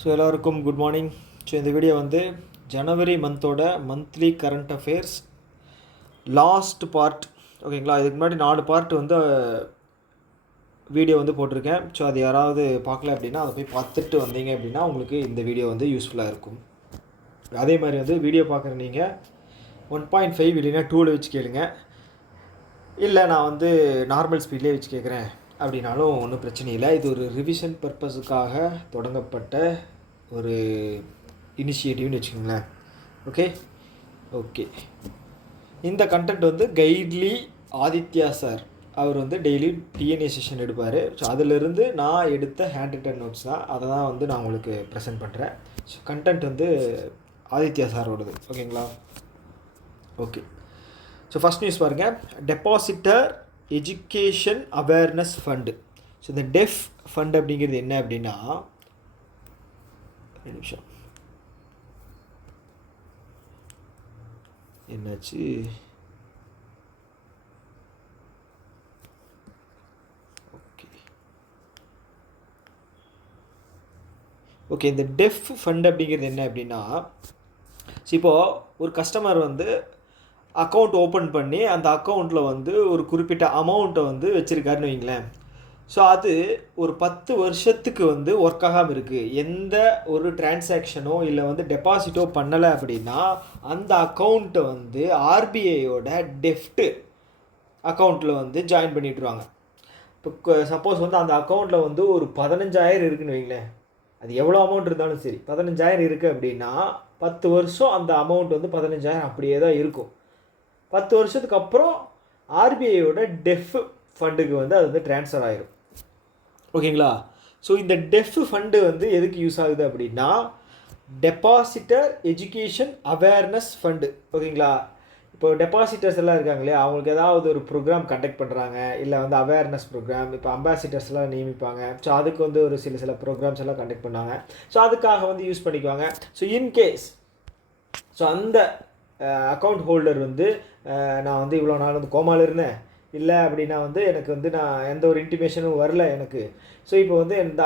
So எல்லோருக்கும் good morning. So இந்த video வந்து ஜனவரி மந்தோட monthly current affairs last part. ஓகேங்களா, இதுக்கு முன்னாடி 4 பார்ட் வந்து வீடியோ வந்து போட்டிருக்கேன். ஸோ அது யாராவது பார்க்கல அப்படின்னா அதை போய் பார்த்துட்டு வந்தீங்க அப்படின்னா உங்களுக்கு இந்த வீடியோ வந்து யூஸ்ஃபுல்லாக இருக்கும். அதே மாதிரி வந்து வீடியோ பார்க்குற நீங்கள் 1.5 இல்லைன்னா 2ல் வச்சு கேளுங்க, இல்லை நான் வந்து நார்மல் ஸ்பீட்லேயே வச்சு கேட்குறேன் அப்படின்னாலும் ஒன்றும் பிரச்சனை இல்லை. இது ஒரு ரிவிஷன் பர்பஸுக்காக தொடங்கப்பட்ட ஒரு இனிஷியேட்டிவ்னு வச்சுக்கோங்களேன். ஓகே. இந்த கண்டென்ட் வந்து கைட்லி ஆதித்யா சார் அவர் வந்து டெய்லி டிஎன்ஏ செஷன் எடுப்பார். ஸோ அதிலிருந்து நான் எடுத்த ஹேண்ட் ரிட்டன் நோட்ஸ் தான், அதை தான் வந்து நான் உங்களுக்கு ப்ரெசென்ட் பண்ணுறேன். ஸோ கண்டென்ட் வந்து ஆதித்யா சாரோடது. ஓகேங்களா? ஓகே. ஸோ ஃபஸ்ட் நியூஸ் பாருங்கள், depositor education awareness fund. So இந்த டெஃப் ஃபண்ட் அப்படிங்கிறது என்ன அப்படின்னா, 2 நிமிஷம் என்னாச்சு, ஓகே. இந்த டெஃப் ஃபண்ட் அப்படிங்கிறது என்ன அப்படின்னா, இப்போது ஒரு கஸ்டமர் வந்து அக்கௌண்ட் ஓப்பன் பண்ணி அந்த அக்கௌண்ட்டில் வந்து ஒரு குறிப்பிட்ட அமௌண்ட்டை வந்து வச்சுருக்காருன்னு வைங்களேன். ஸோ அது ஒரு 10 வருஷத்துக்கு வந்து ஒர்க் ஆகாமல் இருக்குது, எந்த ஒரு டிரான்சாக்ஷனோ இல்லை வந்து டெபாசிட்டோ பண்ணலை அப்படின்னா அந்த அக்கௌண்ட்டை வந்து ஆர்பிஐயோட டெஃப்ட் அக்கௌண்ட்டில் வந்து ஜாயின் பண்ணிட்டுருவாங்க. இப்போ சப்போஸ் வந்து அந்த அக்கௌண்ட்டில் வந்து ஒரு 15,000 இருக்குதுன்னு வைங்களேன், அது எவ்வளோ அமௌண்ட் இருந்தாலும் சரி 15,000 இருக்குது அப்படின்னா 10 வருஷம் அந்த அமௌண்ட் வந்து 15,000 அப்படியே தான் இருக்கும். 10 வருஷத்துக்கு அப்புறம் ஆர்பிஐயோட டெஃப் ஃபண்டுக்கு வந்து அது வந்து ட்ரான்ஸ்ஃபர் ஆகிடும். ஓகேங்களா? ஸோ இந்த டெஃப் ஃபண்டு வந்து எதுக்கு யூஸ் ஆகுது அப்படின்னா, டெபாசிட்டர் எஜுகேஷன் அவேர்னஸ் ஃபண்டு. ஓகேங்களா? இப்போ டெபாசிட்டர்ஸ் எல்லாம் இருக்காங்களே, அவங்களுக்கு ஏதாவது ஒரு ப்ரோக்ராம் கண்டக்ட் பண்ணுறாங்க, இல்லை வந்து அவேர்னஸ் ப்ரோக்ராம், இப்போ அம்பாசிடர்ஸ் எல்லாம் நியமிப்பாங்க. ஸோ அதுக்கு வந்து ஒரு சில ப்ரோக்ராம்ஸ் எல்லாம் கண்டக்ட் பண்ணாங்க. ஸோ அதுக்காக வந்து யூஸ் பண்ணிக்குவாங்க. ஸோ இன்கேஸ் ஸோ அந்த அக்கௌண்ட் ஹோல்டர் வந்து நான் வந்து இவ்வளோ நாள் வந்து கோமாவில் இருந்தேன், இல்லை அப்படின்னா வந்து எனக்கு வந்து நான் எந்த ஒரு இன்டிமேஷனும் வரல எனக்கு, ஸோ இப்போ வந்து அந்த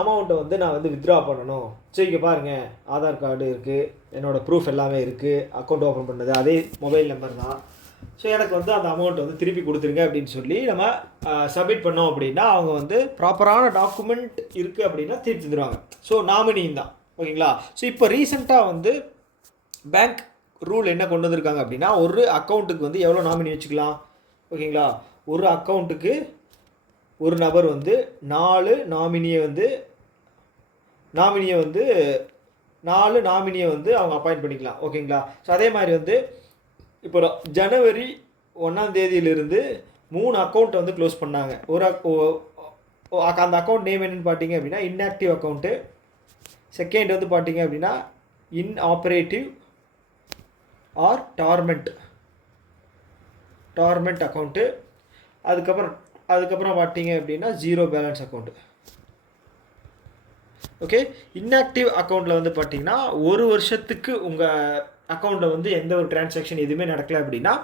அமௌண்ட்டை வந்து நான் வந்து வித்ட்ரா பண்ணணும். ஸோ இங்கே பாருங்கள், ஆதார் கார்டு இருக்குது, என்னோடய ப்ரூஃப் எல்லாமே இருக்குது, அக்கௌண்ட் ஓப்பன் பண்ணது அதே மொபைல் நம்பர் தான், ஸோ எனக்கு வந்து அந்த அமௌண்ட்டை வந்து திருப்பி கொடுத்துருங்க அப்படின்னு சொல்லி நம்ம சப்மிட் பண்ணோம் அப்படின்னா அவங்க வந்து ப்ராப்பரான டாக்குமெண்ட் இருக்குது அப்படின்னா திருப்பி தந்துடுவாங்க. ஸோ நாமினியும் தான். ஓகேங்களா? ஸோ இப்போ ரீசெண்டாக வந்து பேங்க் ரூல் என்ன கொண்டு வந்திருக்காங்க அப்படின்னா, ஒரு அக்கௌண்ட்டுக்கு வந்து எவ்வளோ நாமினி வச்சுக்கலாம். ஓகேங்களா? ஒரு அக்கௌண்ட்டுக்கு ஒரு நபர் வந்து 4 நாமினியை வந்து அவங்க அப்பாயிண்ட் பண்ணிக்கலாம். ஓகேங்களா? ஸோ அதே மாதிரி வந்து இப்போ ஜனவரி 1ஆம் தேதியிலிருந்து 3 அக்கௌண்ட்டை வந்து க்ளோஸ் பண்ணாங்க. அந்த அக்கௌண்ட் நேம் என்னென்னு பார்த்தீங்க அப்படின்னா இன்ஆக்டிவ் அக்கௌண்ட்டு, செகண்ட் வந்து பார்த்தீங்க அப்படின்னா இன்ஆப்ரேட்டிவ் ஆர் டார்மெண்ட் அக்கௌண்ட்டு, அதுக்கப்புறம் பார்த்தீங்க அப்படின்னா 0 பேலன்ஸ் அக்கௌண்ட்டு. ஓகே. இன்ஆக்டிவ் அக்கௌண்ட்டில் வந்து பார்த்தீங்கன்னா 1 வருஷத்துக்கு உங்கள் அக்கௌண்ட்டில் வந்து எந்த ஒரு டிரான்சாக்ஷன் எதுவுமே நடக்கலை அப்படின்னா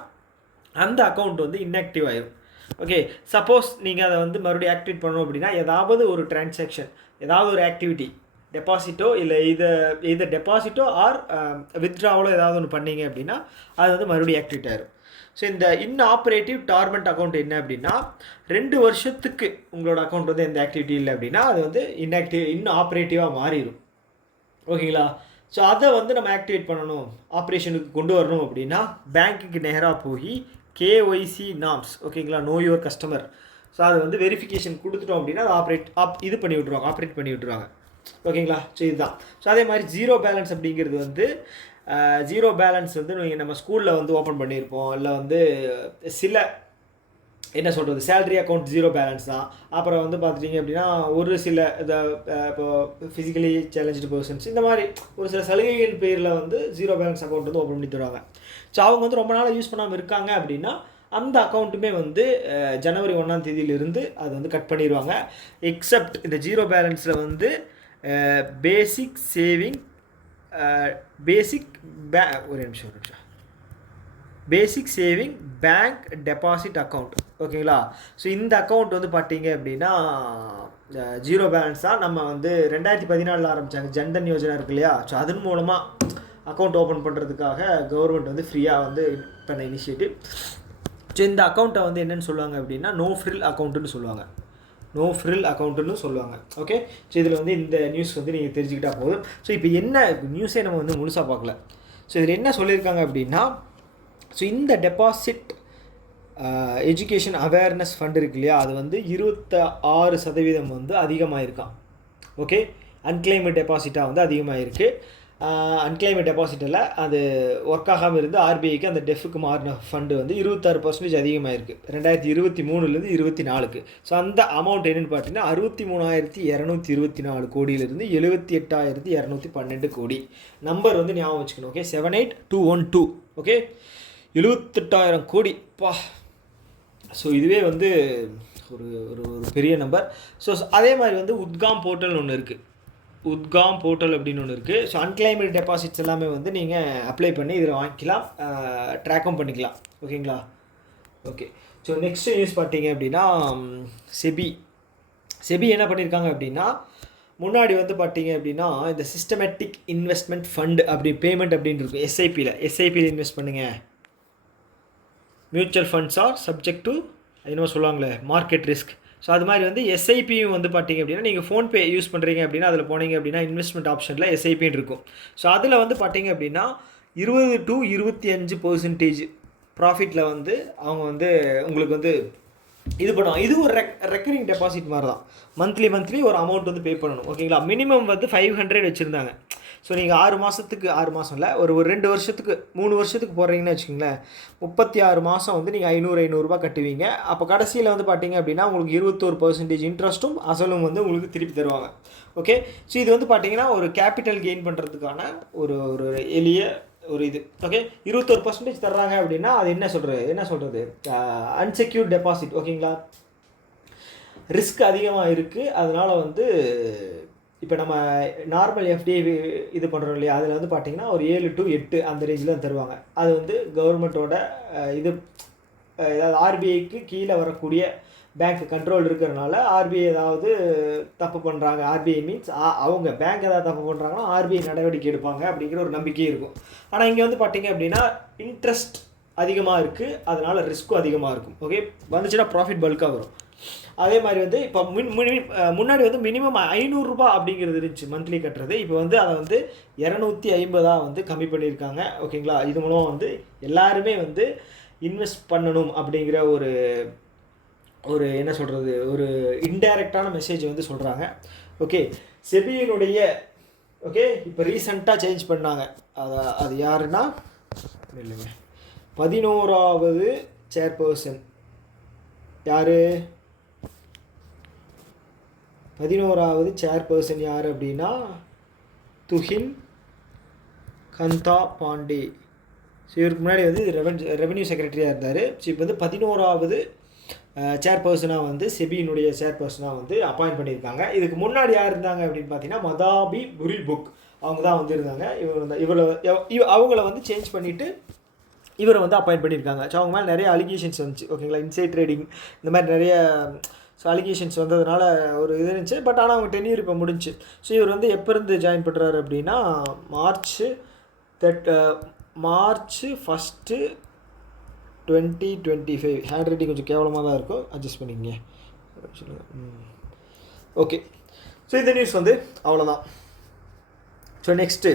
அந்த அக்கௌண்ட் வந்து இன்ஆக்டிவ் ஆகிடும். ஓகே. சப்போஸ் நீங்கள் அதை வந்து மறுபடியும் ஆக்டிவேட் பண்ணணும் அப்படின்னா ஏதாவது ஒரு டிரான்சாக்ஷன், ஏதாவது ஒரு ஆக்டிவிட்டி, டெபாசிட்டோ இல்லை இதை டெபாசிட்டோ ஆர் வித்ட்ராவலோ ஏதாவது ஒன்று பண்ணிங்க அப்படின்னா அது வந்து மறுபடியும் ஆக்டிவேட் ஆகிடும். ஸோ இந்த இன்ஆப்ரேட்டிவ் டார்மெண்ட் அக்கௌண்ட் என்ன அப்படின்னா 2 வருஷத்துக்கு உங்களோட அக்கௌண்ட் வந்து எந்த ஆக்டிவிட்டி இல்லை அப்படின்னா அது வந்து இன்ஆப்ரேட்டிவாக மாறிடும். ஓகேங்களா? ஸோ அதை வந்து நம்ம ஆக்டிவேட் பண்ணணும், ஆப்ரேஷனுக்கு கொண்டு வரணும் அப்படின்னா பேங்க்குக்கு நேராக போய் கேஒய்சி நாம்ஸ், ஓகேங்களா, நோ யுவர் கஸ்டமர், ஸோ அது வந்து வெரிஃபிகேஷன் கொடுத்துட்டோம் அப்படின்னா அது ஆப்ரேட் பண்ணி விட்ருவாங்க. ஓகேங்களா? ஸோ இதுதான். ஸோ அதே மாதிரி 0 பேலன்ஸ் அப்படிங்கிறது வந்து 0 பேலன்ஸ் வந்து நம்ம ஸ்கூலில் வந்து ஓப்பன் பண்ணியிருப்போம், இல்லை வந்து சில என்ன சொல்கிறது சேலரி அக்கௌண்ட் 0 பேலன்ஸ் தான். அப்புறம் வந்து பார்த்துட்டிங்க அப்படின்னா ஒரு சில இப்போ ஃபிசிக்கலி சேலஞ்சு பர்சன்ஸ் இந்த மாதிரி ஒரு சில சலுகைகள் பேரில் வந்து 0 பேலன்ஸ் அக்கௌண்ட் வந்து ஓப்பன் பண்ணி தருவாங்க. ஸோ அவங்க வந்து ரொம்ப நாளாக யூஸ் பண்ணாமல் இருக்காங்க அப்படின்னா அந்த அக்கௌண்ட்டுமே வந்து ஜனவரி 1ஆம் தேதியிலிருந்து அது வந்து கட் பண்ணிடுவாங்க. எக்ஸப்ட் இந்த 0 பேலன்ஸில் வந்து பேசிக் சேவிங் பேசிக் சேவிங் பேங்க் டெபாசிட் அக்கௌண்ட். ஓகேங்களா? ஸோ இந்த அக்கௌண்ட் வந்து பார்த்தீங்க அப்படின்னா ஜீரோ பேலன்ஸ் தான் நம்ம வந்து 2014 ஆரம்பித்தாங்க ஜன்தன் யோஜனா இருக்கு இல்லையா. ஸோ அதன் மூலமாக அக்கௌண்ட் ஓப்பன் பண்ணுறதுக்காக கவர்மெண்ட் வந்து ஃப்ரீயாக வந்து பண்ண இனிஷியேட்டிவ். ஸோ இந்த அக்கௌண்ட்டை வந்து என்னென்னு சொல்லுவாங்க அப்படின்னா நோ ஃப்ரில் அக்கௌண்ட்டுன்னு சொல்லுவாங்க. நோ ஃப்ரில் அக்கௌண்ட்டுன்னு சொல்லுவாங்க. ஓகே. ஸோ இதில் வந்து இந்த நியூஸ் வந்து நீங்கள் தெரிஞ்சுக்கிட்டால் போதும். ஸோ இப்போ என்ன நியூஸே நம்ம வந்து முழுசாக பார்க்கல. ஸோ இதில் என்ன சொல்லியிருக்காங்க அப்படின்னா, ஸோ இந்த டெபாசிட் எஜுகேஷன் அவேர்னஸ் ஃபண்ட் இருக்கு இல்லையா, அது வந்து 26% வந்து அதிகமாகிருக்கான். ஓகே. அன்கிளைம்டு டெபாசிட்டாக வந்து அதிகமாகிருக்கு. அன்கிளைம்டு டெபாசிட்டில் அது ஒர்க் ஆகாமல் இருந்து ஆர்பிஐக்கு அந்த டெஃப்க்கு மாறின ஃபண்டு வந்து 26% அதிகமாகிருக்கு 2023லேருந்து 24க்கு. ஸோ அந்த அமௌண்ட் என்னென்னு பார்த்தீங்கன்னா 63,224 கோடியிலிருந்து 78,212 கோடி. நம்பர் வந்து ஞாபகம் வச்சுக்கணும். ஓகே. 78212. ஓகே. 78,000 கோடி பா. ஸோ இதுவே வந்து ஒரு ஒரு பெரிய நம்பர். ஸோ அதே மாதிரி வந்து உத்காம் போர்ட்டல்னு ஒன்று இருக்குது. உத்காம் போர்ட்டல் அப்படின்னு ஒன்று இருக்குது. ஸோ அன்கிளைம்டு டெபாசிட்ஸ் எல்லாமே வந்து நீங்கள் அப்ளை பண்ணி இதில் வாங்கிக்கலாம், ட்ராக்கும் பண்ணிக்கலாம். ஓகேங்களா. ஓகே. ஸோ நெக்ஸ்ட்டு நியூஸ் பார்த்தீங்க அப்படின்னா செபி என்ன பண்ணியிருக்காங்க அப்படின்னா, முன்னாடி வந்து பார்த்தீங்க அப்படின்னா இந்த சிஸ்டமேட்டிக் இன்வெஸ்ட்மெண்ட் ஃபண்ட் அப்படி பேமெண்ட் அப்படின்னு இருக்கும். எஸ்ஐபியில் இன்வெஸ்ட் பண்ணுங்கள். Mutual funds R subject to என்னமோ சொல்லுவாங்களே மார்க்கெட் ரிஸ்க். ஸோ அது மாதிரி வந்து எஸ்ஐபியும் வந்து பார்த்தீங்க அப்படின்னா நீங்கள் ஃபோன்பே யூஸ் பண்ணுறீங்க அப்படின்னா அதில் போனீங்க அப்படின்னா இன்வெஸ்ட்மெண்ட் ஆப்ஷனில் எஸ்ஐபின்னு இருக்கும். ஸோ அதில் வந்து பார்த்தீங்க அப்படின்னா 20 to 25% ப்ராஃபிட்டில் வந்து அவங்க வந்து உங்களுக்கு வந்து இது பண்ணுவாங்க. இது ஒரு ரெக்கரிங் டெபாசிட் மாதிரி தான். மந்த்லி ஒரு அமௌண்ட் வந்து பே பண்ணணும். ஓகேங்களா. மினிமம் வந்து 500 வச்சுருந்தாங்க. ஸோ நீங்கள் 6 மாதம் இல்லை ஒரு 2 வருஷத்துக்கு 3 வருஷத்துக்கு போடுறீங்கன்னு வச்சுக்கோங்களேன், 36 மாதம் வந்து நீங்கள் 500 கட்டுவீங்க. அப்போ கடைசியில் வந்து பார்த்தீங்க அப்படின்னா உங்களுக்கு 21% இன்ட்ரெஸ்ட்டும் அசலும் வந்து உங்களுக்கு திருப்பி தருவாங்க. ஓகே. ஸோ இது வந்து பார்த்தீங்கன்னா ஒரு கேபிட்டல் கெயின் பண்ணுறதுக்கான ஒரு எளிய ஒரு இது. ஓகே. 21% தர்றாங்க அப்படின்னா அது என்ன சொல்கிறது அன்செக்யூர்ட் டெபாசிட். ஓகேங்களா. ரிஸ்க் அதிகமாக இருக்குது. அதனால் வந்து இப்போ நம்ம நார்மல் எஃப்டிஐ இது பண்ணுறோம் இல்லையா, அதில் வந்து பார்த்திங்கன்னா ஒரு 7 to 8 அந்த ரேஞ்சில் தான் தருவாங்க. அது வந்து கவர்மெண்ட்டோட இது ஏதாவது ஆர்பிஐக்கு கீழே வரக்கூடிய பேங்க் கண்ட்ரோல் இருக்கிறதுனால ஆர்பிஐ ஏதாவது தப்பு பண்ணுறாங்க, ஆர்பிஐ மீன்ஸ் அவங்க பேங்க் ஏதாவது தப்பு பண்ணுறாங்கன்னா ஆர்பிஐ நடவடிக்கை எடுப்பாங்க அப்படிங்கிற ஒரு நம்பிக்கையே இருக்கும். ஆனால் இங்கே வந்து பார்த்திங்க அப்படின்னா இன்ட்ரெஸ்ட் அதிகமாக இருக்குது, அதனால் ரிஸ்க்கும் அதிகமாக இருக்கும். ஓகே. வந்துச்சுன்னா ப்ராஃபிட் பல்காக வரும். அதே மாதிரி வந்து இப்போ முன்னாடி வந்து மினிமம் 500 ரூபாய் அப்படிங்கிறது இருந்துச்சு மந்த்லி கட்டுறது. இப்போ வந்து அதை வந்து 250 வந்து கம்மி பண்ணியிருக்காங்க. ஓகேங்களா. இது மூலம் வந்து எல்லாருமே வந்து இன்வெஸ்ட் பண்ணணும் அப்படிங்கிற ஒரு என்ன சொல்கிறது ஒரு இன்டைரக்டான மெசேஜ் வந்து சொல்கிறாங்க. ஓகே. செபியினுடைய ஓகே இப்போ ரீசெண்டாக சேஞ்ச் பண்ணாங்க. அது யாருன்னா இல்லைங்க 11வது சேர்பர்சன் யார் 11வது சேர்பர்சன் யார் அப்படின்னா துஹின் கந்தா பாண்டே. ஸோ இவருக்கு முன்னாடி வந்து ரெவென்யூ செக்ரட்டரியாக இருந்தார். ஸோ இப்போ வந்து 11வது சேர்பர்சனாக வந்து செபியினுடைய சேர்பர்சனாக வந்து அப்பாயிண்ட் பண்ணியிருக்காங்க. இதுக்கு முன்னாடி யார் இருந்தாங்க அப்படின்னு பார்த்தீங்கன்னா மதாபி புரிபுக் அவங்க தான் வந்து இருந்தாங்க. அவங்கள வந்து சேஞ்ச் பண்ணிவிட்டு இவரை வந்து அப்பாயிண்ட் பண்ணியிருக்காங்க. ஸோ அவங்க மேலே நிறைய அலிகேஷன்ஸ் வந்துச்சு. ஓகேங்களா. இன்சைட் ட்ரேடிங் இந்த மாதிரி நிறைய அலிகேஷன்ஸ் வந்ததுனால ஒரு இது இருந்துச்சு. பட் ஆனால் அவங்க டென்யூர் இப்போ முடிஞ்சு. ஸோ இவர் வந்து எப்போ இருந்து ஜாயின் பண்ணுறாரு அப்படின்னா மார்ச் 1, 2025. ஹேண்ட் ரைட்டிங் கொஞ்சம் கேவலமாக தான் இருக்கும், அட்ஜஸ்ட் பண்ணிக்கங்க. ஓகே. ஸோ இந்த நியூஸ் வந்து அவ்வளோதான். ஸோ நெக்ஸ்ட்டு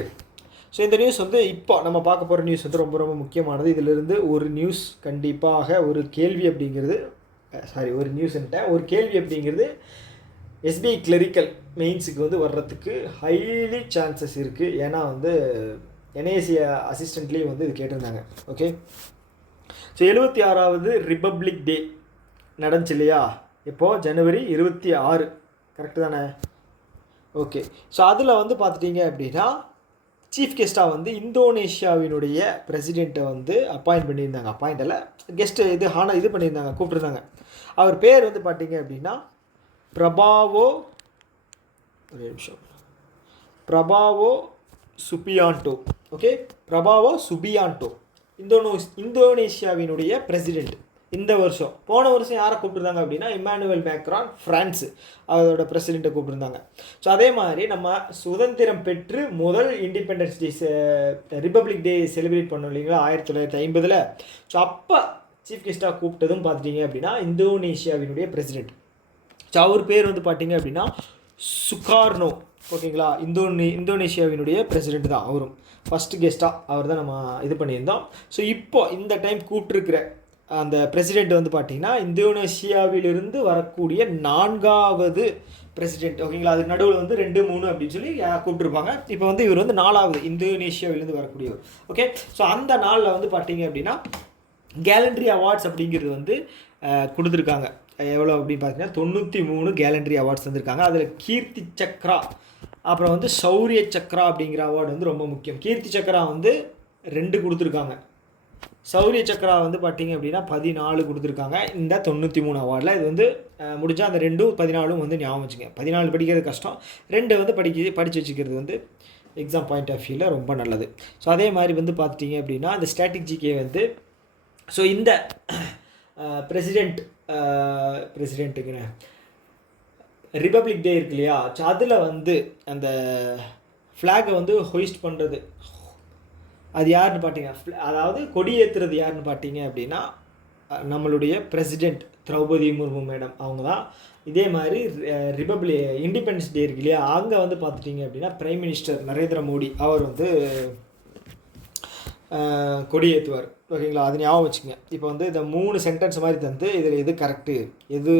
இந்த நியூஸ் வந்து இப்போ நம்ம பார்க்க போகிற நியூஸ் வந்து ரொம்ப ரொம்ப முக்கியமானது. இதிலிருந்து ஒரு நியூஸ் கண்டிப்பாக ஒரு கேள்வி அப்படிங்கிறது ஒரு கேள்வி அப்படிங்கிறது எஸ்பிஐ கிளரிக்கல் மெயின்ஸுக்கு வந்து வர்றதுக்கு ஹைலி சான்சஸ் இருக்குது. ஏன்னா வந்து என்ஐசி அசிஸ்டண்ட்லேயும் வந்து இது கேட்டிருந்தாங்க. ஓகே. ஸோ 76வது ரிப்பப்ளிக் டே நடந்துச்சு இல்லையா, இப்போது ஜனவரி 26 கரெக்டு தானே. ஓகே. ஸோ அதில் வந்து பார்த்துட்டிங்க அப்படின்னா சீஃப் கெஸ்ட்டாக வந்து இந்தோனேஷியாவினுடைய பிரசிடெண்ட்டை வந்து அப்பாயிண்ட் பண்ணியிருந்தாங்க. அப்பாயிண்டில் கெஸ்ட்டு இது பண்ணியிருந்தாங்க, கூப்பிட்ருந்தாங்க. அவர் பேர் வந்து பார்த்தீங்க அப்படின்னா Prabowo Subianto. Okay. Prabowo Subianto இந்தோனேஷியாவினுடைய பிரசிடெண்ட். இந்த வருஷம். போன வருஷம் யாரை கூப்பிட்டுருந்தாங்க அப்படின்னா இம்மானுவேல் மேக்ரான், ஃப்ரான்ஸு அதோட பிரசிடெண்ட்டை கூப்பிட்டுருந்தாங்க. ஸோ அதே மாதிரி நம்ம சுதந்திரம் பெற்று முதல் independence day republic day celebrate பண்ணோம் இல்லைங்களா 1950. ஸோ அப்போ சீஃப் கெஸ்ட்டாக கூப்பிட்டதும் பார்த்துட்டிங்க அப்படின்னா இந்தோனேஷியாவினுடைய பிரசிடெண்ட். ஸோ அவர் பேர் வந்து பார்த்தீங்க அப்படின்னா சுகார்னோ. ஓகேங்களா, இந்தோனேஷியாவினுடைய பிரசிடெண்ட் தான் அவரும். ஃபஸ்ட்டு கெஸ்ட்டாக அவர் தான் நம்ம இது பண்ணியிருந்தோம். ஸோ இப்போ இந்த டைம் கூப்பிட்டுருக்கிற அந்த பிரசிடெண்ட் வந்து பார்த்திங்கன்னா இந்தோனேஷியாவிலிருந்து வரக்கூடிய 4வது பிரசிடெண்ட். ஓகேங்களா, அதுக்கு நடுவில் வந்து 2, 3 அப்படின்னு சொல்லி கூப்பிட்டுருப்பாங்க. இப்போ வந்து இவர் வந்து 4வது இந்தோனேஷியாவிலேருந்து வரக்கூடியவர். ஓகே, ஸோ அந்த நாளில் வந்து பார்த்திங்க அப்படின்னா கேலண்ட்ரி அவார்ட்ஸ் அப்படிங்கிறது வந்து கொடுத்துருக்காங்க. எவ்வளோ அப்படின்னு பார்த்தீங்கன்னா 93 கேலண்ட்ரி அவார்ட்ஸ் வந்திருக்காங்க. அதில் கீர்த்தி சக்ரா அப்புறம் வந்து சௌரிய சக்ரா அப்படிங்கிற அவார்டு வந்து ரொம்ப முக்கியம். கீர்த்தி சக்ரா வந்து 2 கொடுத்துருக்காங்க. சௌரிய சக்ரா வந்து பார்த்திங்க அப்படின்னா 14 கொடுத்துருக்காங்க இந்த 93 அவார்டில். இது வந்து முடிஞ்சால் அந்த 2, 14 வந்து ஞாபகம் வச்சுங்க. 14 படிக்கிறது கஷ்டம், 2 வந்து படித்து வச்சுக்கிறது வந்து எக்ஸாம் பாயிண்ட் ஆஃப் வியூவில் ரொம்ப நல்லது. ஸோ அதே மாதிரி வந்து பார்த்துட்டிங்க அப்படின்னா இந்த ஸ்ட்ராட்டஜிக்கே வந்து ஸோ இந்த பிரசிடெண்ட்டுங்கிற ரிப்பப்ளிக் டே இருக்கு இல்லையா, ஸோ அதில் வந்து அந்த ஃப்ளாகை வந்து ஹொயிஸ்ட் பண்ணுறது அது யாருன்னு பார்த்தீங்க, அதாவது கொடியேற்றுறது யாருன்னு பார்த்தீங்க அப்படின்னா நம்மளுடைய பிரசிடெண்ட் திரௌபதி முர்மு மேடம் அவங்க தான். இதே மாதிரி இண்டிபெண்டன்ஸ் டே இருக்கு இல்லையா, அங்கே வந்து பார்த்துட்டிங்க அப்படின்னா பிரைம் மினிஸ்டர் நரேந்திர மோடி அவர் வந்து கொடியேற்றுவார். ஓகேங்களா, அது ஞாபகம் வச்சுங்க. இப்போ வந்து இந்த 3 சென்டென்ஸ் மாதிரி தந்து இதில் எது கரெக்டு எது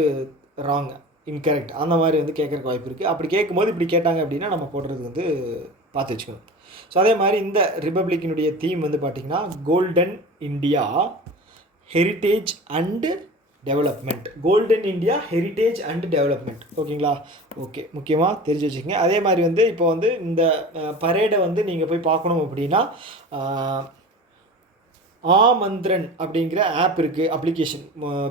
ராங் இன்கரெக்ட் அந்த மாதிரி வந்து கேட்குறக்கு வாய்ப்பு இருக்குது. அப்படி கேட்கும்போது இப்படி கேட்டாங்க அப்படின்னா நம்ம போடுறது வந்து பார்த்து வச்சுக்கணும். ஸோ அதே மாதிரி இந்த ரிப்பப்ளிக்கினுடைய தீம் வந்து பார்த்திங்கன்னா golden India heritage and development. Golden India heritage and development. ஓகேங்களா, ஓகே, முக்கியமாக தெரிஞ்சு வச்சுக்கோங்க. அதே மாதிரி வந்து இப்போ வந்து இந்த பரேடை வந்து நீங்கள் போய் பார்க்கணும் அப்படின்னா ஆமந்திரன் அப்படிங்கிற ஆப் இருக்குது, அப்ளிகேஷன்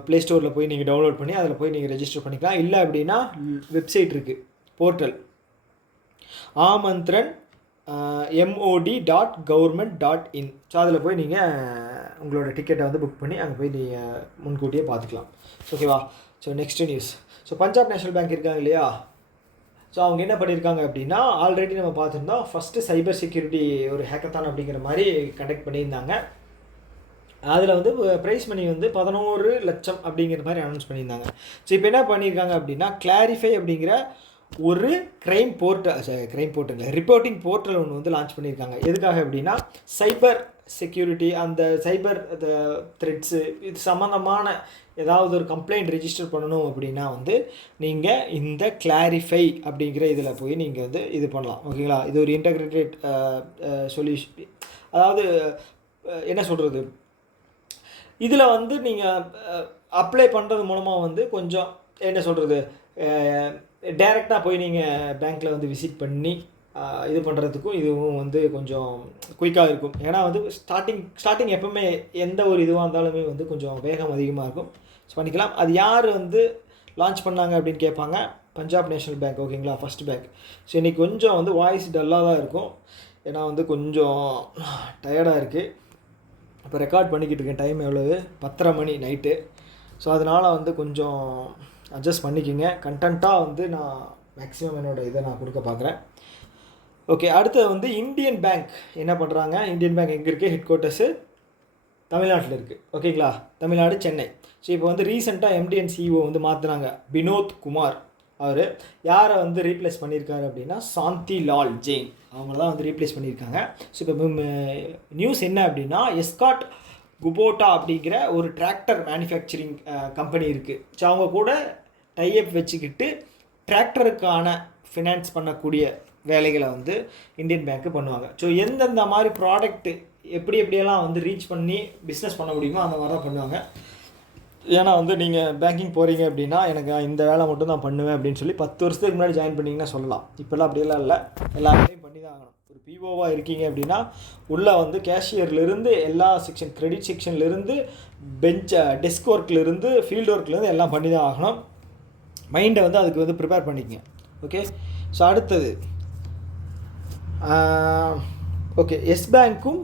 ப்ளே ஸ்டோரில் போய் நீங்கள் டவுன்லோட் பண்ணி அதில் போய் நீங்கள் ரெஜிஸ்டர் பண்ணிக்கலாம். இல்லை அப்படின்னா வெப்சைட் இருக்குது, போர்ட்டல் ஆமந்திரன் MOD.government.in. ஸோ அதில் போய் நீங்கள் உங்களோட டிக்கெட்டை வந்து புக் பண்ணி அங்கே போய் நீங்கள் முன்கூட்டியே பார்த்துக்கலாம். ஓகேவா. So next news. So Punjab national bank இருக்காங்க இல்லையா, ஸோ அவங்க என்ன பண்ணியிருக்காங்க அப்படின்னா ஆல்ரெடி நம்ம பார்த்துருந்தோம் ஃபஸ்ட்டு சைபர் செக்யூரிட்டி ஒரு ஹேக்கத்தான் அப்படிங்கிற மாதிரி கண்டக்ட் பண்ணியிருந்தாங்க. அதில் வந்து ப்ரைஸ் மணி வந்து 11 லட்சம் அப்படிங்கிற மாதிரி அனௌன்ஸ் பண்ணியிருந்தாங்க. ஸோ இப்போ என்ன பண்ணியிருக்காங்க அப்படின்னா கிளாரிஃபை அப்படிங்கிற ஒரு ரிப்போர்ட்டிங் போர்ட்டல் ஒன்று வந்து லான்ச் பண்ணியிருக்காங்க. எதுக்காக அப்படின்னா சைபர் செக்யூரிட்டி அந்த சைபர் த்ரெட்ஸு இது சம்மந்தமான ஏதாவது ஒரு கம்ப்ளைண்ட் ரெஜிஸ்டர் பண்ணணும் அப்படின்னா வந்து நீங்கள் இந்த கிளாரிஃபை அப்படிங்கிற இதில் போய் நீங்கள் வந்து இது பண்ணலாம். ஓகேங்களா, இது ஒரு இன்டகிரேட்டட் சொல்யூஷன். அதாவது என்ன சொல்கிறது, இதில் வந்து நீங்கள் அப்ளை பண்ணுறது மூலமாக வந்து கொஞ்சம் என்ன சொல்கிறது டைரெக்டாக போய் நீங்கள் பேங்க்கில் வந்து விசிட் பண்ணி இது பண்ணுறதுக்கும் இதுவும் வந்து கொஞ்சம் குயிக்காக இருக்கும். ஏன்னா வந்து ஸ்டார்டிங் எப்போவுமே எந்த ஒரு இதுவாக இருந்தாலுமே வந்து கொஞ்சம் வேகம் அதிகமாக இருக்கும். ஸோ பண்ணிக்கலாம். அது யார் வந்து லான்ச் பண்ணாங்க அப்படின்னு கேட்பாங்க, பஞ்சாப் நேஷனல் பேங்க். ஓகேங்களா, ஃபஸ்ட் பேங்க். ஸோ இன்றைக்கி கொஞ்சம் வந்து வாய்ஸ் டல்லாக தான் இருக்கும், ஏன்னா வந்து கொஞ்சம் டயர்டாக இருக்குது. இப்போ ரெக்கார்ட் பண்ணிக்கிட்டு இருக்கேன். டைம் எவ்வளவு, 10:30 மணி நைட்டு. ஸோ அதனால் வந்து கொஞ்சம் அட்ஜஸ்ட் பண்ணிக்கோங்க. கண்டென்ட்டாக வந்து நான் மேக்ஸிமம் என்னோடய இதை நான் கொடுக்க பார்க்குறேன். ஓகே, அடுத்தது வந்து இந்தியன் பேங்க் என்ன பண்ணுறாங்க. இந்தியன் பேங்க் எங்கே இருக்குது, ஹெட் குவார்ட்டர்ஸு தமிழ்நாட்டில் இருக்குது. ஓகேங்களா, தமிழ்நாடு, சென்னை. ஸோ இப்போ வந்து ரீசெண்டாக MD and CEO வந்து மாற்றினாங்க. வினோத் குமார் அவர் யாரை வந்து ரீப்ளேஸ் பண்ணியிருக்காரு அப்படின்னா சாந்தி லால் ஜெயின் அவங்கள தான் வந்து ரீப்ளேஸ் பண்ணியிருக்காங்க. ஸோ இப்போ நியூஸ் என்ன அப்படின்னா எஸ்காட் குபோட்டா அப்படிங்கிற ஒரு டிராக்டர் மேனுஃபேக்சரிங் கம்பெனி இருக்குது. ஸோ அவங்க கூட டைஅப் வச்சுக்கிட்டு டிராக்டருக்கான ஃபினான்ஸ் பண்ணக்கூடிய வேலைகளை வந்து இந்தியன் பேங்க்கு பண்ணுவாங்க. ஸோ எந்தெந்த மாதிரி ப்ராடக்ட்டு எப்படியெல்லாம் வந்து ரீச் பண்ணி பிஸ்னஸ் பண்ண முடியுமோ அந்த மாதிரி தான் பண்ணுவாங்க. ஏன்னா வந்து நீங்கள் பேங்கிங் போகிறீங்க அப்படின்னா எனக்கு இந்த வேலை மட்டும் தான் பண்ணுவேன் அப்படின்னு சொல்லி 10 வருஷத்துக்கு முன்னாடி ஜாயின் பண்ணிங்கன்னா சொல்லலாம். இப்போல்லாம் அப்படியெல்லாம் இல்லை, எல்லா வேலையும் பண்ணி தான் ஆகணும். ஒரு POவாக இருக்கீங்க அப்படின்னா உள்ளே வந்து கேஷியர்லேருந்து எல்லா செக்ஷன், கிரெடிட் செக்ஷன்லேருந்து டெஸ்க் ஒர்க்லேருந்து ஃபீல்டு ஒர்க்லேருந்து எல்லாம் பண்ணி தான் ஆகணும். மைண்டை வந்து அதுக்கு வந்து ப்ரிப்பேர் பண்ணிக்கங்க. ஓகே, ஸோ அடுத்தது ஓகே, எஸ் பேங்க்கும்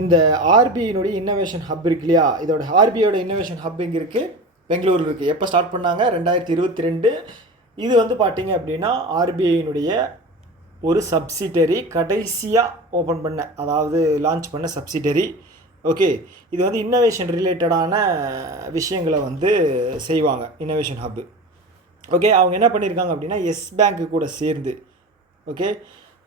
இந்த ஆர்பிஐனுடைய இன்னோவேஷன் ஹப் இருக்கு இல்லையா, இதோட ஆர்பிஐயோட இன்னோவேஷன் ஹப் இங்கே இருக்குது, பெங்களூரில் இருக்குது. எப்போ ஸ்டார்ட் பண்ணாங்க? 2022. இது வந்து பார்த்திங்க அப்படின்னா ஆர்பிஐனுடைய ஒரு சப்சிடரி, கடைசியாக ஓப்பன் பண்ண, அதாவது லான்ச் பண்ண சப்சிடரி. ஓகே, இது வந்து இன்னோவேஷன் ரிலேட்டடான விஷயங்களை வந்து செய்வாங்க, இன்னோவேஷன் ஹப்பு. ஓகே, அவங்க என்ன பண்ணியிருக்காங்க அப்படின்னா எஸ் பேங்க்கு கூட சேர்ந்து ஓகே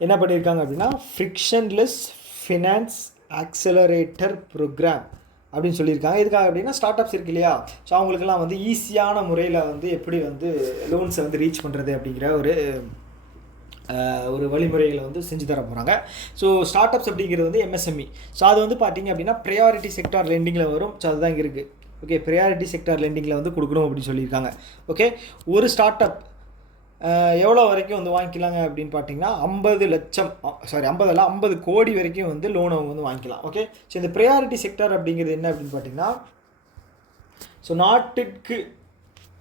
என்ன பண்ணியிருக்காங்க அப்படின்னா ஃப்ரிக்ஷன்லெஸ் ஃபினான்ஸ் ஆக்சலரேட்டர் ப்ரோக்ராம் அப்படின்னு சொல்லியிருக்காங்க. எதுக்காக அப்படின்னா ஸ்டார்ட் அப்ஸ் இருக்கு இல்லையா, ஸோ அவங்களுக்கெல்லாம் வந்து ஈஸியான முறையில் வந்து எப்படி வந்து லோன்ஸை வந்து ரீச் பண்ணுறது அப்படிங்கிற ஒரு வழிமுறைகளை வந்து செஞ்சு தர போகிறாங்க. ஸோ ஸ்டார்ட் அப்ஸ் அப்படிங்கிறது வந்து எம்எஸ்எம்இ. ஸோ அது வந்து பார்த்திங்க அப்படின்னா ப்ரையாரிட்டி செக்டார் லெண்டிங்கில் வரும். ஸோ அதுதான் இங்கே இருக்குது. ஓகே, ப்ரையாரிட்டி செக்டார் லெண்டிங்கில் வந்து கொடுக்கணும் அப்படின்னு சொல்லியிருக்காங்க. ஓகே, ஒரு ஸ்டார்ட் அப் எவ்வளோ வரைக்கும் வந்து வாங்கிக்கலாங்க அப்படின்னு பார்த்தீங்கன்னா 50 லட்சம், 50 கோடி வரைக்கும் வந்து லோன் அவங்க வந்து வாங்கிக்கலாம். ஓகே, ஸோ இந்த ப்ரையாரிட்டி செக்டார் அப்படிங்கிறது என்ன அப்படின்னு பார்த்தீங்கன்னா, ஸோ நாட்டுக்கு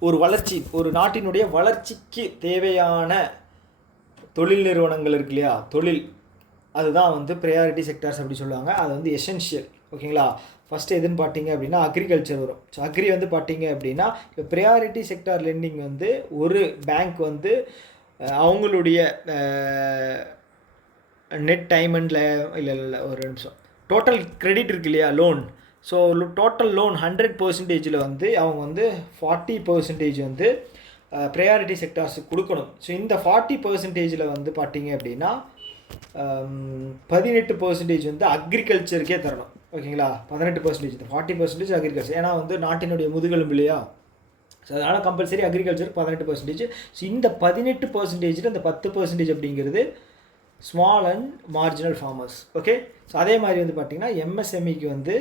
ஒரு வளர்ச்சி, ஒரு நாட்டினுடைய வளர்ச்சிக்கு தேவையான தொழில் நிறுவனங்கள் இருக்கு இல்லையா, தொழில், அதுதான் வந்து ப்ரையாரிட்டி செக்டார்ஸ் அப்படி சொல்லுவாங்க. அது வந்து எசென்ஷியல். ஓகேங்களா, ஃபஸ்ட்டு எதுன்னு பார்த்தீங்க அப்படின்னா அக்ரிகல்ச்சர் வரும். ஸோ அக்ரி வந்து பார்த்தீங்க அப்படின்னா இப்போ ப்ரையாரிட்டி செக்டார் லெண்டிங் வந்து ஒரு பேங்க் வந்து அவங்களுடைய நெட் டைமண்டில் இல்லை ஒரு நிமிஷம், டோட்டல் கிரெடிட் இருக்கு இல்லையா, லோன். ஸோ டோட்டல் லோன் 100% வந்து அவங்க வந்து 40% வந்து ப்ரையாரிட்டி செக்டார்ஸுக்கு கொடுக்கணும். ஸோ இந்த 40% வந்து பார்த்தீங்க அப்படின்னா 18% வந்து அக்ரிகல்ச்சருக்கே தரணும். ஓகேங்களா, 18%, 40% அக்ரிகல்ச்சர். ஏன்னா வந்து நாட்டினுடைய முதுகெலும்பு இல்லையா, ஸோ அதனால் கம்பல்சரி அக்ரிகல்ச்சர் 18%. ஸோ இந்த 18% இந்த 10% அப்படிங்கிறது small and marginal farmers. Okay, so அதே மாதிரி வந்து பார்த்திங்கன்னா எம்எஸ்எம்இக்கு வந்து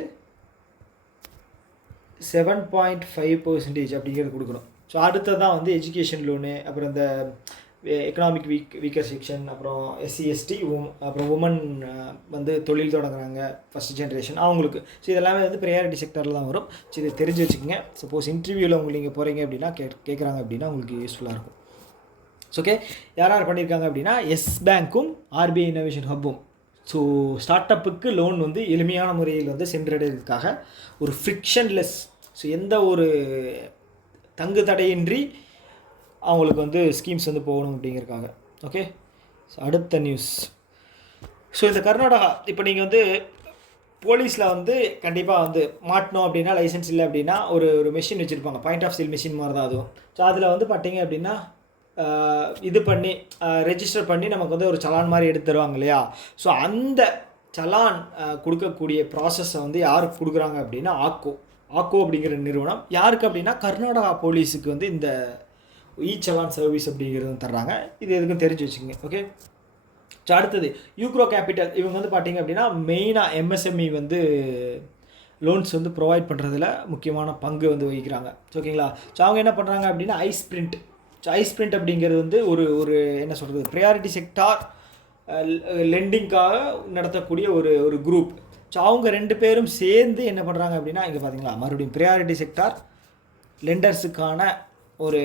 7.5% அப்படிங்கிறது கொடுக்கணும். ஸோ அடுத்ததான் வந்து எஜுகேஷன் லோனு, அப்புறம் இந்த எக்கனாமிக் வீக்கர் செக்ஷன், அப்புறம் எஸ்சி எஸ்டி, அப்புறம் உமன் வந்து தொழில் தொடங்குறாங்க ஃபஸ்ட் ஜென்ரேஷன் அவங்களுக்கு. ஸோ இதெல்லாமே வந்து ப்ரையாரிட்டி செக்டரில் தான் வரும். ஸோ இதை தெரிஞ்சு வச்சுக்கோங்க. சப்போஸ் இன்டர்வியூவில் உங்களுக்கு நீங்கள் போகிறீங்க அப்படின்னா கேட்குறாங்க அப்படின்னா உங்களுக்கு யூஸ்ஃபுல்லாக இருக்கும். ஓகே, யார் பண்ணியிருக்காங்க அப்படின்னா எஸ் பேங்க்கும் ஆர்பிஐ இன்னோவேஷன் ஹப்பும். ஸோ ஸ்டார்ட் அப்புக்கு லோன் வந்து எளிமையான முறையில் வந்து சென்றடைறதுக்காக ஒரு ஃப்ரிக்ஷன்லெஸ், ஸோ எந்த ஒரு தங்கு தடையின்றி அவங்களுக்கு வந்து ஸ்கீம்ஸ் வந்து போகணும் அப்படிங்கிறக்காக. ஓகே, ஸோ அடுத்த நியூஸ். ஸோ இந்த கர்நாடகா, இப்போ நீங்கள் வந்து போலீஸில் வந்து கண்டிப்பாக வந்து மாட்டினோம் அப்படின்னா, லைசன்ஸ் இல்லை அப்படின்னா ஒரு மெஷின் வச்சுருப்பாங்க, பாயிண்ட் ஆஃப் சேல் மெஷின் மாதிரி தான் அதுவும். ஸோ அதில் வந்து பார்த்தீங்க அப்படின்னா இது பண்ணி ரெஜிஸ்டர் பண்ணி நமக்கு வந்து ஒரு சலான் மாதிரி எடுத்து தருவாங்க இல்லையா. ஸோ அந்த சலான் கொடுக்கக்கூடிய ப்ராசஸை வந்து யாருக்கு கொடுக்குறாங்க அப்படின்னா ஆக்கோ அப்படிங்கிற நிறுவனம். யாருக்கு அப்படின்னா கர்நாடகா போலீஸுக்கு வந்து இந்த சலான் சர்வீஸ் அப்படிங்கிறது தர்றாங்க. இது எதுக்கும் தெரிஞ்சு வச்சுக்கோங்க. ஓகே, ஸோ அடுத்தது யூக்ரோ கேபிட்டல். இவங்க வந்து பார்த்திங்க அப்படின்னா மெயினாக எம்எஸ்எம்இ வந்து லோன்ஸ் வந்து ப்ரொவைட் பண்ணுறதுல முக்கியமான பங்கு வந்து வகிக்கிறாங்க. ஓகேங்களா, ஸோ அவங்க என்ன பண்ணுறாங்க அப்படின்னா ஐஸ்பிரிண்ட் அப்படிங்கிறது வந்து ஒரு என்ன சொல்கிறது, ப்ரையாரிட்டி செக்டார் லெண்டிங்காக நடத்தக்கூடிய ஒரு குரூப். ஸோ அவங்க 2 பேரும் சேர்ந்து என்ன பண்ணுறாங்க அப்படின்னா, இங்கே பார்த்தீங்களா மறுபடியும் ப்ரையாரிட்டி செக்டார் லெண்டர்ஸுக்கான ஒரு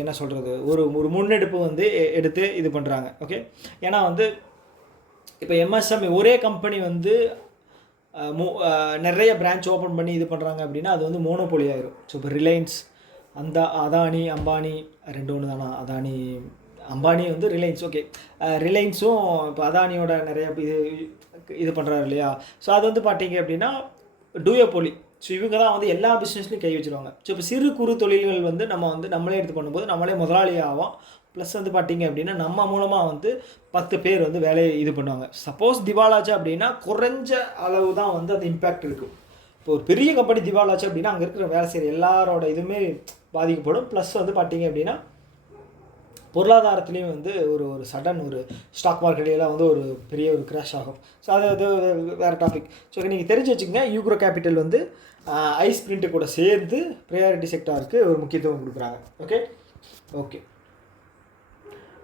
என்ன சொல்கிறது, ஒரு முன்னெடுப்பு வந்து எடுத்து இது பண்ணுறாங்க. ஓகே, ஏன்னா வந்து இப்போ எம்எஸ்எம்இ ஒரே கம்பெனி வந்து நிறைய பிரான்ச் ஓப்பன் பண்ணி இது பண்ணுறாங்க அப்படின்னா அது வந்து மோனோபோலி ஆயிரும். ஸோ இப்போ ரிலையன்ஸ், அதானி, அம்பானி 2 ஒன்று தானா, அதானி அம்பானி வந்து ரிலையன்ஸ். ஓகே, ரிலையன்ஸும் இப்போ அதானியோட நிறைய இது பண்ணுறாரு இல்லையா. ஸோ அது வந்து பார்த்தீங்க அப்படின்னா டூயோபோலி. ஸோ இவங்க தான் வந்து எல்லா பிஸ்னஸ்லையும் கை வச்சுருவாங்க. ஸோ இப்போ சிறு குறு தொழில்கள் வந்து நம்மளே எடுத்து பண்ணும்போது நம்மளே முதலாளி ஆகும். ப்ளஸ் வந்து பார்த்திங்க அப்படின்னா நம்ம மூலமாக வந்து 10 பேர் வந்து வேலையை இது பண்ணுவாங்க. சப்போஸ் திவாலாச்சு அப்படின்னா குறைஞ்ச அளவு தான் வந்து அது இம்பேக்ட் இருக்கும். இப்போ ஒரு பெரிய கம்பெனி திவாலாச்சு அப்படின்னா அங்கே இருக்கிற வேலை செய்கிற எல்லாரோட இதுவுமே பாதிக்கப்படும். ப்ளஸ் வந்து பார்த்திங்க அப்படின்னா பொருளாதாரத்துலேயும் வந்து ஒரு சடன் ஒரு ஸ்டாக் மார்க்கெட்லாம் வந்து ஒரு பெரிய ஒரு கிராஷ் ஆகும். ஸோ அது வேறு டாபிக். ஸோ நீங்கள் தெரிஞ்சு வச்சுக்கோங்க, யூக்ரோ கேபிட்டல் வந்து ஐஸ்பிரிண்ட்டு கூட சேர்ந்து ப்ரையாரிட்டி செக்டாருக்கு ஒரு முக்கியத்துவம் கொடுக்குறாங்க. ஓகே.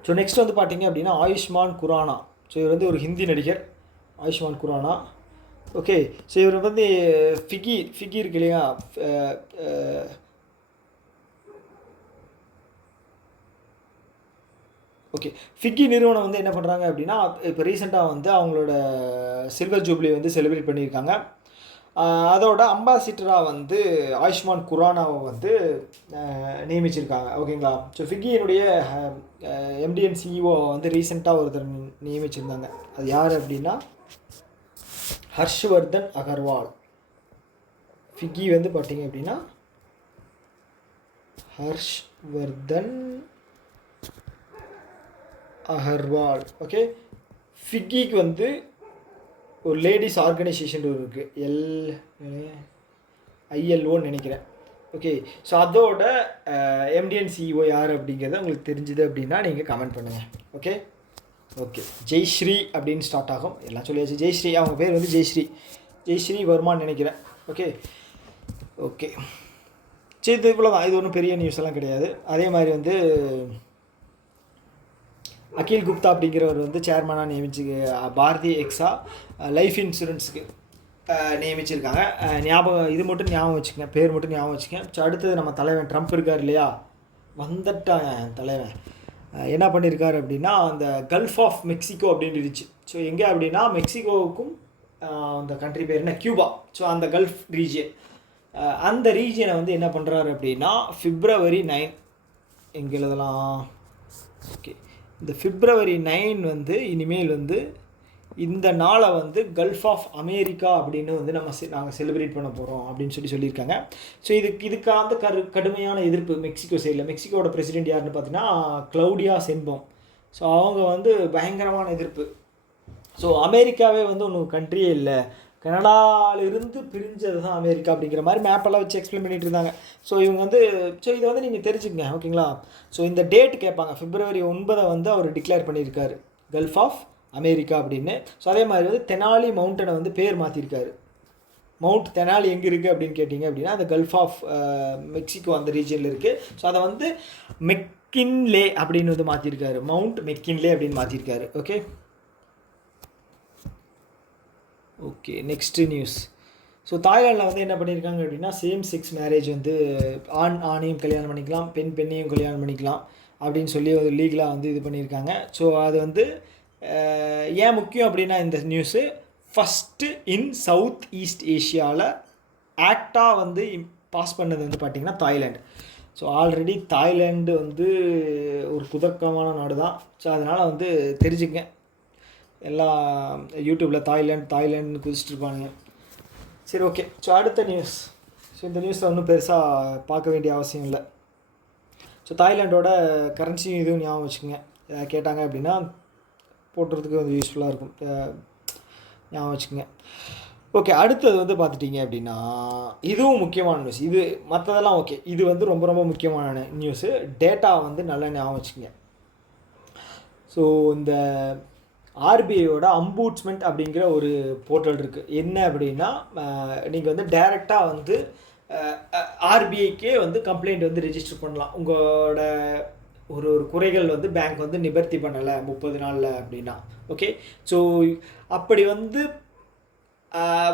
ஸோ நெக்ஸ்ட் வந்து பார்த்தீங்க அப்படின்னா ஆயுஷ்மான் குரானா. ஸோ இவர் வந்து ஒரு ஹிந்தி நடிகர், ஆயுஷ்மான் குரானா. ஓகே, ஸோ இவர் வந்து ஃபிகி இருக்கு இல்லையா, ஓகே, ஃபிக்கி நிறுவனம் வந்து என்ன பண்ணுறாங்க அப்படின்னா, இப்போ ரீசெண்டாக வந்து அவங்களோட சில்வர் ஜூப்ளி வந்து செலிப்ரேட் பண்ணியிருக்காங்க. அதோட அம்பாசிடராக வந்து ஆயுஷ்மான் குரானாவை வந்து நியமிச்சிருக்காங்க. ஓகேங்களா. ஸோ ஃபிக்கியினுடைய எம்டிஎன் சிஇஓ வந்து ரீசெண்டாக ஒருத்தர் நியமிச்சிருந்தாங்க. அது யார் அப்படின்னா ஹர்ஷ்வர்தன் அகர்வால். ஃபிக்கி வந்து பார்த்தீங்க அப்படின்னா ஹர்ஷ்வர்தன் அகர்வால். ஓகே, ஃபிக்கிக்கு வந்து ஒரு லேடிஸ் ஆர்கனைசேஷன் இருக்குது, ஐஎல்ஓன்னு நினைக்கிறேன். ஓகே, ஸோ அதோட எம்டிஎன் சிஇஓ யார் அப்படிங்கிறத உங்களுக்கு தெரிஞ்சுது அப்படின்னா நீங்கள் கமெண்ட் பண்ணுங்கள். ஓகே ஓகே, ஜெய்ஸ்ரீ அப்படின்னு ஸ்டார்ட் ஆகும், எல்லாம் சொல்லியாச்சு. ஜெய்ஸ்ரீ, அவங்க பேர் வந்து ஜெய்ஸ்ரீ வர்மான்னு நினைக்கிறேன். ஓகே ஓகே, சரி, இது இவ்வளோதான். இது ஒன்றும் பெரிய நியூஸ் எல்லாம் கிடையாது. அதே மாதிரி வந்து அகில் குப்தா அப்படிங்கிறவர் வந்து சேர்மனாக நியமிச்சு பாரதி எக்ஸா லைஃப் இன்சூரன்ஸுக்கு நியமிச்சிருக்காங்க. இது மட்டும் ஞாபகம் வச்சுக்கங்க, பேர் மட்டும் ஞாபகம் வச்சுக்கேன். ஸோ அடுத்தது நம்ம தலைவன் ட்ரம்ப் இருக்கார் இல்லையா, வந்துட்டாங்க தலைவன். என்ன பண்ணியிருக்காரு அப்படின்னா, அந்த கல்ஃப் ஆஃப் மெக்சிகோ அப்படின்னு இருந்துச்சு. ஸோ எங்கே அப்படின்னா மெக்சிகோவுக்கும் அந்த கண்ட்ரி பேர் என்ன, கியூபா. ஸோ அந்த கல்ஃப் ரீஜியன், அந்த ரீஜியனை வந்து என்ன பண்ணுறாரு அப்படின்னா February 9 எங்கே எழுதலாம். ஓகே, இந்த February 9 வந்து இனிமேல் வந்து இந்த நாளை வந்து கல்ஃப் ஆஃப் அமெரிக்கா அப்படின்னு வந்து நாங்கள் செலிப்ரேட் பண்ண போகிறோம் அப்படின்னு சொல்லியிருக்காங்க. ஸோ இதுக்காக வந்து கடுமையான எதிர்ப்பு மெக்சிகோ சைடில். மெக்சிகோட பிரசிடென்ட் யாருன்னு பார்த்தீங்கன்னா கிளவுடியா ஷெயின்பாம். ஸோ அவங்க வந்து பயங்கரமான எதிர்ப்பு. ஸோ அமெரிக்காவே வந்து ஒன்றும் கண்ட்ரியே இல்லை, கனடாவிலிருந்து பிரிஞ்சது தான் அமெரிக்கா அப்படிங்கிற மாதிரி மேப்பெல்லாம் வச்சு எக்ஸ்பிளைன் பண்ணிட்டு இருந்தாங்க. ஸோ இவங்க வந்து இதை வந்து நீங்கள் தெரிஞ்சுக்கங்க. ஓகேங்களா. ஸோ இந்த டேட் கேட்பாங்க, February 9 வந்து அவர் டிக்ளேர் பண்ணியிருக்காரு கல்ஃப் ஆஃப் அமெரிக்கா அப்படின்னு. ஸோ அதே மாதிரி வந்து தெனாலி மவுண்டனை வந்து பேர் மாற்றிருக்காரு. மவுண்ட் தெனாலி எங்கே இருக்குது அப்படின்னு கேட்டிங்க அப்படின்னா அந்த கல்ஃப் ஆஃப் மெக்சிகோ அந்த ரீஜனில் இருக்குது. ஸோ அதை வந்து மெக்கின்லே அப்படின்னு வந்து மாற்றிருக்காரு, மவுண்ட் மெக்கின்லே அப்படின்னு மாற்றிருக்காரு. Okay okay, next news. So தாய்லாண்டில் வந்து என்ன பண்ணியிருக்காங்க அப்படின்னா, சேம் செக்ஸ் மேரேஜ் வந்து ஆணையும் கல்யாணம் பண்ணிக்கலாம், பெண்ணையும் கல்யாணம் பண்ணிக்கலாம் அப்படின்னு சொல்லி ஒரு லீகலாக வந்து இது பண்ணியிருக்காங்க. ஸோ அது வந்து ஏன் முக்கியம் அப்படின்னா, இந்த news first in South east ஏஷியாவில் ஆக்டாக வந்து பாஸ் பண்ணது வந்து பார்த்திங்கன்னா தாய்லாண்டு. ஸோ ஆல்ரெடி தாய்லாண்டு வந்து ஒரு குதர்க்கமான நாடு தான். ஸோ அதனால் வந்து தெரிஞ்சுக்கங்க, எல்லாம் யூடியூப்பில் தாய்லாண்டுன்னு குதிச்சிட்ருப்பானுங்க. சரி, ஓகே. ஸோ அடுத்த நியூஸ். ஸோ இந்த நியூஸில் ஒன்றும் பெருசாக பார்க்க வேண்டிய அவசியம் இல்லை. ஸோ தாய்லாண்டோட கரன்சியும் இதுவும் ஞாபகம் வச்சுக்கோங்க. கேட்டாங்க அப்படின்னா போட்டுறதுக்கு வந்து யூஸ்ஃபுல்லாக இருக்கும், ஞாபகம் வச்சுக்கோங்க. ஓகே, அடுத்தது வந்து பார்த்துட்டிங்க அப்படின்னா இதுவும் முக்கியமான நியூஸ். இது மற்றதெல்லாம் ஓகே, இது வந்து ரொம்ப ரொம்ப முக்கியமான நியூஸு. டேட்டா வந்து நல்லா ஞாபகம் வச்சுக்கோங்க. ஸோ இந்த ஆர்பிஐயோட அம்பூட்ஸ்மெண்ட் அப்படிங்கிற ஒரு போர்ட்டல் இருக்குது. என்ன அப்படின்னா, நீங்கள் வந்து டைரெக்டாக வந்து ஆர்பிஐக்கே வந்து கம்ப்ளைண்ட் வந்து ரெஜிஸ்டர் பண்ணலாம். உங்களோட ஒரு குறைகள் வந்து பேங்க் வந்து நிவர்த்தி பண்ணலை 30 நாளில் அப்படின்னா. ஓகே, ஸோ அப்படி வந்து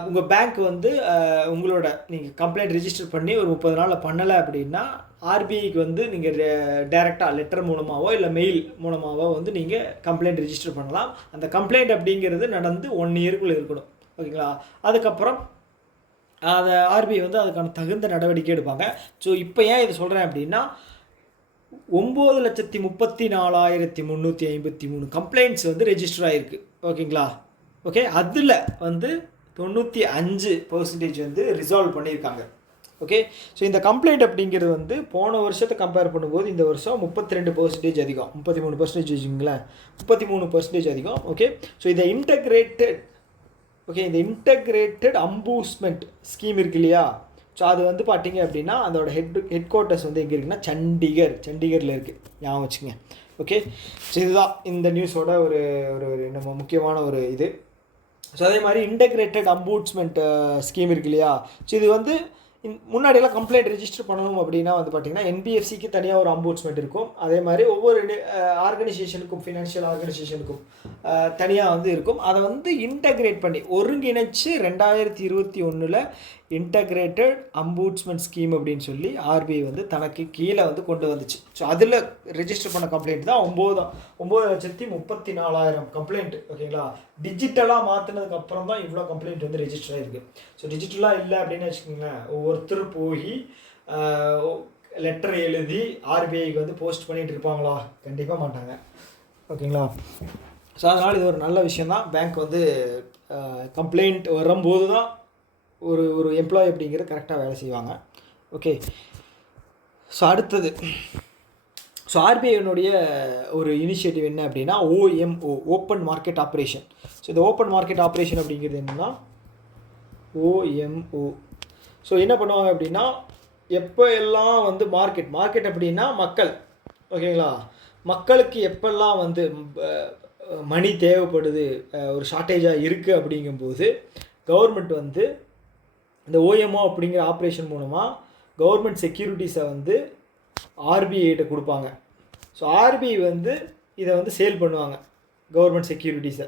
உங்கள் பேங்க் வந்து உங்களோட நீங்கள் கம்ப்ளைண்ட் ரெஜிஸ்டர் பண்ணி ஒரு 30 நாளில் பண்ணலை அப்படின்னா ஆர்பிஐக்கு வந்து நீங்கள் டைரெக்டாக லெட்டர் மூலமாகவோ இல்லை மெயில் மூலமாகவோ வந்து நீங்கள் கம்ப்ளைண்ட் ரெஜிஸ்டர் பண்ணலாம். அந்த கம்ப்ளைண்ட் அப்படிங்கிறது நடந்து 1 இயருக்குள்ளே இருக்கணும். ஓகேங்களா. அதுக்கப்புறம் அதை ஆர்பிஐ வந்து அதுக்கான தகுந்த நடவடிக்கை எடுப்பாங்க. ஸோ இப்போ ஏன் இதை சொல்கிறேன் அப்படின்னா, 9,34,353 கம்ப்ளைண்ட்ஸ் வந்து ரெஜிஸ்டர் ஆகிருக்கு. ஓகேங்களா. ஓகே, அதில் வந்து 95% வந்து ரிசால்வ் பண்ணியிருக்காங்க. ஓகே, ஸோ இந்த கம்ப்ளைண்ட் அப்படிங்கிறது வந்து போன வருஷத்தை கம்பேர் பண்ணும்போது இந்த வருஷம் 32% அதிகம், 33% வச்சுங்களேன், 33% அதிகம். ஓகே, ஸோ இந்த இன்டகிரேட்டட் அம்பூஸ்மெண்ட் ஸ்கீம் இருக்கு இல்லையா. ஸோ அது வந்து பார்த்தீங்க அப்படின்னா அதோட ஹெட் குவார்ட்டர்ஸ் வந்து எங்கே இருக்குன்னா சண்டிகரில் இருக்குது, ஞாபகம் வச்சுங்க. ஓகே, ஸோ இதுதான் இந்த நியூஸோட ஒரு நம்ம முக்கியமான ஒரு இது. ஸோ அதே மாதிரி இன்டகிரேட்டட் அம்பூட்ஸ்மெண்ட் ஸ்கீம் இருக்கு இல்லையா. ஸோ இது வந்து முன்னாடியெல்லாம் கம்ப்ளைண்ட் ரெஜிஸ்டர் பண்ணணும் அப்படின்னா வந்து பார்த்திங்கன்னா என்பிஎஃப்சிக்கு தனியாக ஒரு அம்பூட்ஸ்மெண்ட் இருக்கும். அதே மாதிரி ஒவ்வொரு ஆர்கனைசேஷனுக்கும் ஃபினான்ஷியல் ஆர்கனைசேஷனுக்கும் தனியாக வந்து இருக்கும். அதை வந்து இன்டகிரேட் பண்ணி ஒருங்கிணைச்சு 2021 இன்டகிரேட்டட் அம்பூட்ஸ்மெண்ட் ஸ்கீம் அப்படின்னு சொல்லி ஆர்பிஐ வந்து தனக்கு கீழே வந்து கொண்டு வந்துச்சு. ஸோ அதில் ரெஜிஸ்டர் பண்ண கம்ப்ளைண்ட் தான் 9,34,000 கம்ப்ளைண்ட். ஓகேங்களா, டிஜிட்டலாக மாற்றினதுக்கு அப்புறம் தான் இவ்வளோ கம்ப்ளைண்ட் வந்து ரெஜிஸ்டர் ஆகிருக்கு. ஸோ டிஜிட்டலாக இல்லை அப்படின்னு வச்சுக்கோங்களேன், ஒவ்வொருத்தர் போய் லெட்டர் எழுதி ஆர்பிஐக்கு வந்து போஸ்ட் பண்ணிகிட்டு இருப்பாங்களா? கண்டிப்பாக மாட்டாங்க. ஓகேங்களா, ஸோ அதனால் இது ஒரு நல்ல விஷயந்தான். பேங்க் வந்து கம்ப்ளைண்ட் வரும்போது தான் ஒரு எம்ப்ளாயி அப்படிங்கிறது கரெக்டாக வேலை செய்வாங்க. ஓகே, ஸோ அடுத்தது, ஸோ ஆர்பிஐனுடைய ஒரு இனிஷியேட்டிவ் என்ன அப்படின்னா ஓஎம்ஓ, ஓப்பன் மார்க்கெட் ஆப்ரேஷன். ஸோ இந்த ஓப்பன் மார்க்கெட் ஆப்ரேஷன் அப்படிங்கிறது என்னென்னா ஓஎம்ஓ. ஸோ என்ன பண்ணுவாங்க அப்படின்னா, எப்போ எல்லாம் வந்து மார்க்கெட் அப்படின்னா மக்கள். ஓகேங்களா, மக்களுக்கு எப்பெல்லாம் வந்து மணி தேவைப்படுது, ஒரு ஷார்ட்டேஜாக இருக்குது அப்படிங்கும்போது கவர்மெண்ட் வந்து இந்த ஓஎம்ஓ அப்படிங்கிற ஆப்ரேஷன் மூலமாக கவர்மெண்ட் செக்யூரிட்டிஸை வந்து ஆர்பிஐகிட்ட கொடுப்பாங்க. ஸோ ஆர்பிஐ வந்து இதை வந்து சேல் பண்ணுவாங்க. கவர்மெண்ட் செக்யூரிட்டிஸை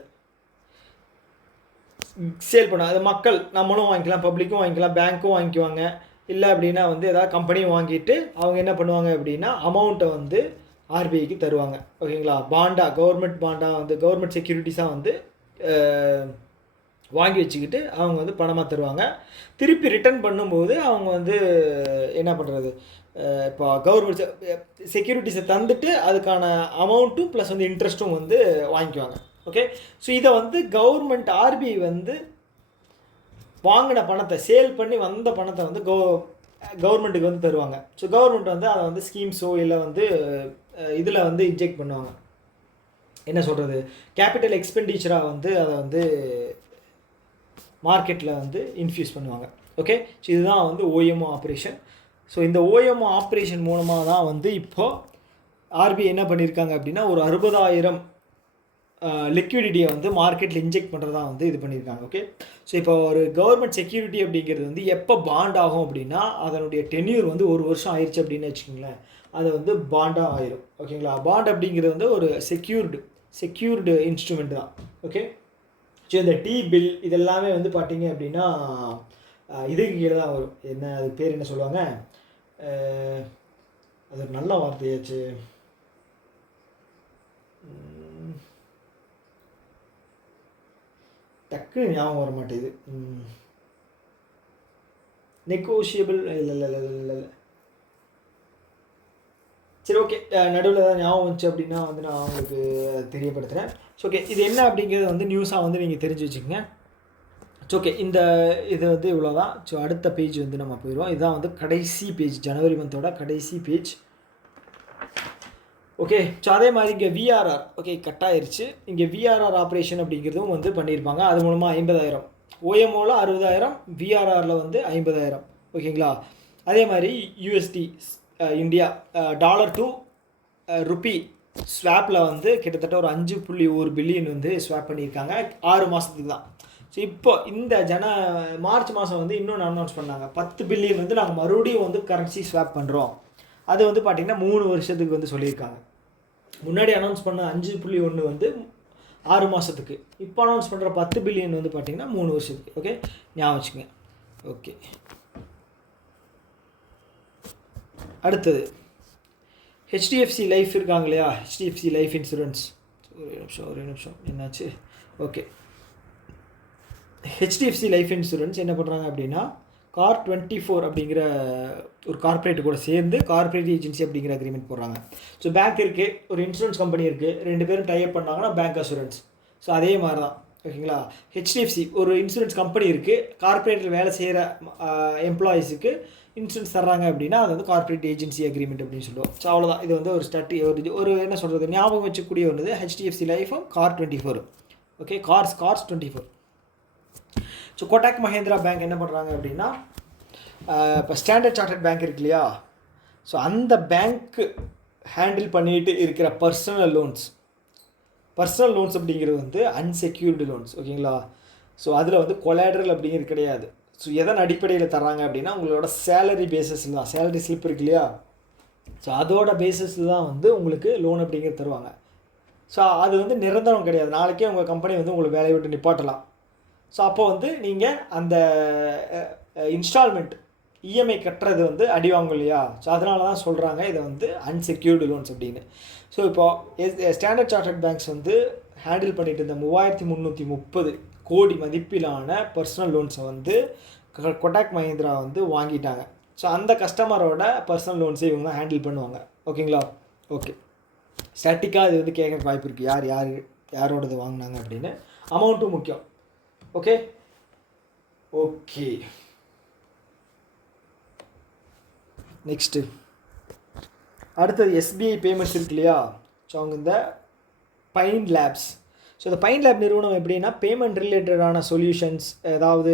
சேல் பண்ணுவாங்க. அது மக்கள், நம்மளும் வாங்கிக்கலாம், பப்ளிக்கும் வாங்கிக்கலாம், பேங்க்கும் வாங்கிக்குவாங்க. இல்லை அப்படின்னா வந்து ஏதாவது கம்பெனியும் வாங்கிட்டு அவங்க என்ன பண்ணுவாங்க அப்படின்னா அமௌண்ட்டை வந்து ஆர்பிஐக்கு தருவாங்க. ஓகேங்களா, பாண்டா, கவர்மெண்ட் பாண்டா வந்து கவர்மெண்ட் செக்யூரிட்டிஸாக வந்து வாங்கி வச்சுக்கிட்டு அவங்க வந்து பணமாக தருவாங்க. திருப்பி ரிட்டர்ன் பண்ணும்போது அவங்க வந்து என்ன பண்ணுறது, இப்போ கவர்மெண்ட் செக்யூரிட்டிஸை தந்துட்டு அதுக்கான அமௌண்ட்டும் ப்ளஸ் வந்து இன்ட்ரெஸ்ட்டும் வந்து வாங்கிக்குவாங்க. ஓகே, ஸோ இதை வந்து கவர்மெண்ட் ஆர்பிஐ வந்து வாங்கின பணத்தை சேல் பண்ணி வந்த பணத்தை வந்து கவர்மெண்ட்டுக்கு வந்து தருவாங்க. ஸோ கவர்மெண்ட் வந்து அதை வந்து ஸ்கீம்ஸோ இல்லை வந்து இதில் வந்து இன்ஜெக்ட் பண்ணுவாங்க. என்ன சொல்கிறது, கேபிட்டல் எக்ஸ்பெண்டிச்சராக வந்து அதை வந்து மார்க்கெட்டில் வந்து இன்ஃப்யூஸ் பண்ணுவாங்க. ஓகே, ஸோ இதுதான் வந்து ஓஎம்ஓ ஆப்ரேஷன். ஸோ இந்த ஓஎம்ஓ ஆப்ரேஷன் மூலமாக தான் வந்து இப்போது ஆர்பிஐ என்ன பண்ணியிருக்காங்க அப்படின்னா ஒரு 60,000 லிக்விடிட்டியை வந்து மார்க்கெட்டில் இன்ஜெக்ட் பண்ணுறதா வந்து இது பண்ணியிருக்காங்க. ஓகே, ஸோ இப்போ ஒரு கவர்மெண்ட் செக்யூரிட்டி அப்படிங்கிறது வந்து எப்போ பாண்ட் ஆகும் அப்படின்னா அதனுடைய டென்யூர் வந்து 1 வருஷம் ஆயிடுச்சு அப்படின்னு வச்சுக்கோங்களேன், அது வந்து பாண்டாக ஆயிரும். ஓகேங்களா, பாண்ட் அப்படிங்கிறது வந்து ஒரு செக்யூர்டு இன்ஸ்ட்ருமெண்ட் தான். ஓகே, ஸோ இந்த டி பில் இதெல்லாமே வந்து பார்த்தீங்க அப்படின்னா இதுக்கு கீழே தான் வரும். என்ன அது பேர் என்ன சொல்லுவாங்க, அது ஒரு நல்ல வார்த்தையாச்சு, டக்குன்னு ஞாபகம் வர மாட்டேது. நெகோஷியபிள் இல்லை. சரி, ஓகே, நடுவில் தான் ஞாபகம் வந்துச்சு அப்படின்னா வந்து நான் உங்களுக்கு தெரியப்படுத்துகிறேன். ஸோ ஓகே, இது என்ன அப்படிங்கிறத வந்து நியூஸாக வந்து நீங்கள் தெரிஞ்சு வச்சுக்கோங்க. ஸோ ஓகே, இது வந்து இவ்வளோ தான். ஸோ அடுத்த பேஜ் வந்து நம்ம போயிடுவோம். இதுதான் வந்து கடைசி பேஜ், ஜனவரி மந்தோட கடைசி பேஜ். ஓகே, ஸோ அதே மாதிரி இங்கே விஆர்ஆர் ஓகே கட் ஆயிடுச்சு. இங்கே விஆர்ஆர் ஆப்ரேஷன் அப்படிங்கிறதும் வந்து பண்ணியிருப்பாங்க. அது மூலமாக 50,000, ஓஎம்ஓவில் 60,000, விஆர்ஆரில் வந்து 50,000. ஓகேங்களா, அதே மாதிரி USD India dollar to rupee ஸ்வாப்பில் வந்து கிட்டத்தட்ட ஒரு 5.1 பில்லியன் வந்து ஸ்வாப் பண்ணியிருக்காங்க 6 மாதத்துக்கு தான். ஸோ இப்போ இந்த மார்ச் மாதம் வந்து இன்னொன்று அனௌன்ஸ் பண்ணாங்க, 10 பில்லியன் வந்து நாங்கள் மறுபடியும் வந்து கரன்சி ஸ்வாப் பண்ணுறோம். அது வந்து பார்த்திங்கன்னா 3 வருஷத்துக்கு வந்து சொல்லியிருக்காங்க. முன்னாடி அனௌன்ஸ் பண்ண 5.1 வந்து 6 மாதத்துக்கு, இப்போ அனௌன்ஸ் பண்ணுற 10 பில்லியன் வந்து பார்த்திங்கன்னா 3 வருஷத்துக்கு. ஓகே, ஞாபகம் வச்சுங்க. ஓகே, அடுத்தது ஹெச்டிஎஃப்சி லைஃப் இருக்காங்க இல்லையா, ஹெச்டிஎஃப்சி லைஃப் இன்சூரன்ஸ். ஒரு நிமிஷம் என்னாச்சு. ஓகே, ஹெச்டிஎஃப்சி லைஃப் இன்சூரன்ஸ் என்ன பண்ணுறாங்க அப்படின்னா CAR24 அப்படிங்கிற ஒரு கார்ப்பரேட் கூட சேர்ந்து கார்ப்பரேட் ஏஜென்சி அப்படிங்கிற அக்ரிமெண்ட் போடுறாங்க. ஸோ பேங்க் இருக்குது, ஒரு இன்சூரன்ஸ் கம்பெனி இருக்குது, 2 பேரும் டைப் பண்ணாங்கன்னா பேங்க் அசூரன்ஸ். ஸோ அதே மாதிரி தான். ஓகேங்களா, ஹெச்டிஎஃப்சி ஒரு இன்சூரன்ஸ் கம்பெனி இருக்குது, கார்ப்பரேட்டில் வேலை செய்கிற எம்ப்ளாயீஸுக்கு இன்சூரன்ஸ் தர்றாங்க அப்படின்னா அது வந்து கார்ப்பரேட் ஏஜென்சி அக்ரிமெண்ட் அப்படின்னு சொல்லுவோம். ஸோ அவ்வளோதான். இது வந்து ஒரு என்ன சொல்கிறது, ஞாபகம் வச்சக்கூடிய ஒன்று ஹெச்டிஎஃப்சி லைஃபும் CAR24. Okay, cars 24. So Kotak Mahindra bank என்ன பண்ணுறாங்க அப்படின்னா இப்போ ஸ்டாண்டர்ட் சார்ட்டர்ட் பேங்க் இருக்கு இல்லையா, ஸோ அந்த பேங்க்கு ஹேண்டில் பண்ணிட்டு இருக்கிற பர்சனல் லோன்ஸ் அப்படிங்கிறது வந்து அன்செக்யூர்டு லோன்ஸ். ஓகேங்களா, ஸோ அதில் வந்து கொலாட்ரல் அப்படிங்கிறது கிடையாது. ஸோ எதன் அடிப்படையில் தர்றாங்க அப்படின்னா உங்களோட சேலரி பேசிஸில் தான், சேலரி ஸ்லிப் இருக்கு இல்லையா, ஸோ அதோட பேசிஸில் தான் வந்து உங்களுக்கு லோன் அப்படிங்கிறது தருவாங்க. ஸோ அது வந்து நிரந்தரம் கிடையாது, நாளைக்கே உங்கள் கம்பெனி வந்து உங்களுக்கு வேலையை விட்டு நிப்பாட்டலாம். ஸோ அப்போ வந்து நீங்கள் அந்த இன்ஸ்டால்மெண்ட் இஎம்ஐ கட்டுறது வந்து அடி வாங்கும் இல்லையா. ஸோ அதனால தான் சொல்கிறாங்க இதை வந்து அன்செக்யூர்டு லோன்ஸ் அப்படின்னு. ஸோ இப்போது ஸ்டாண்டர்ட் சார்ட்டர்ட் பேங்க்ஸ் வந்து ஹேண்டில் பண்ணிட்டு இருந்த 3330 கோடி மதிப்பிலான பர்சனல் லோன்ஸை வந்து கொட்டாக் மஹிந்திரா வந்து வாங்கிட்டாங்க. ஸோ அந்த கஸ்டமரோட பர்சனல் லோன்ஸை இவங்க தான் ஹேண்டில் பண்ணுவாங்க. ஓகேங்களா? ஓகே, ஸ்டாட்டிக்காக இது வந்து கேட்க வாய்ப்பு இருக்குது, யாரோடது வாங்கினாங்க அப்படின்னு. அமௌண்ட்டும் முக்கியம். ஓகே ஓகே நெக்ஸ்ட்டு அடுத்தது எஸ்பிஐ பேமெண்ட்ஸ் இருக்கு இல்லையா. ஸோ அவங்க இந்த பைன் லேப்ஸ். ஸோ இந்த பைன் லேப் நிறுவனம் எப்படின்னா பேமெண்ட் ரிலேட்டடான சொல்யூஷன்ஸ், ஏதாவது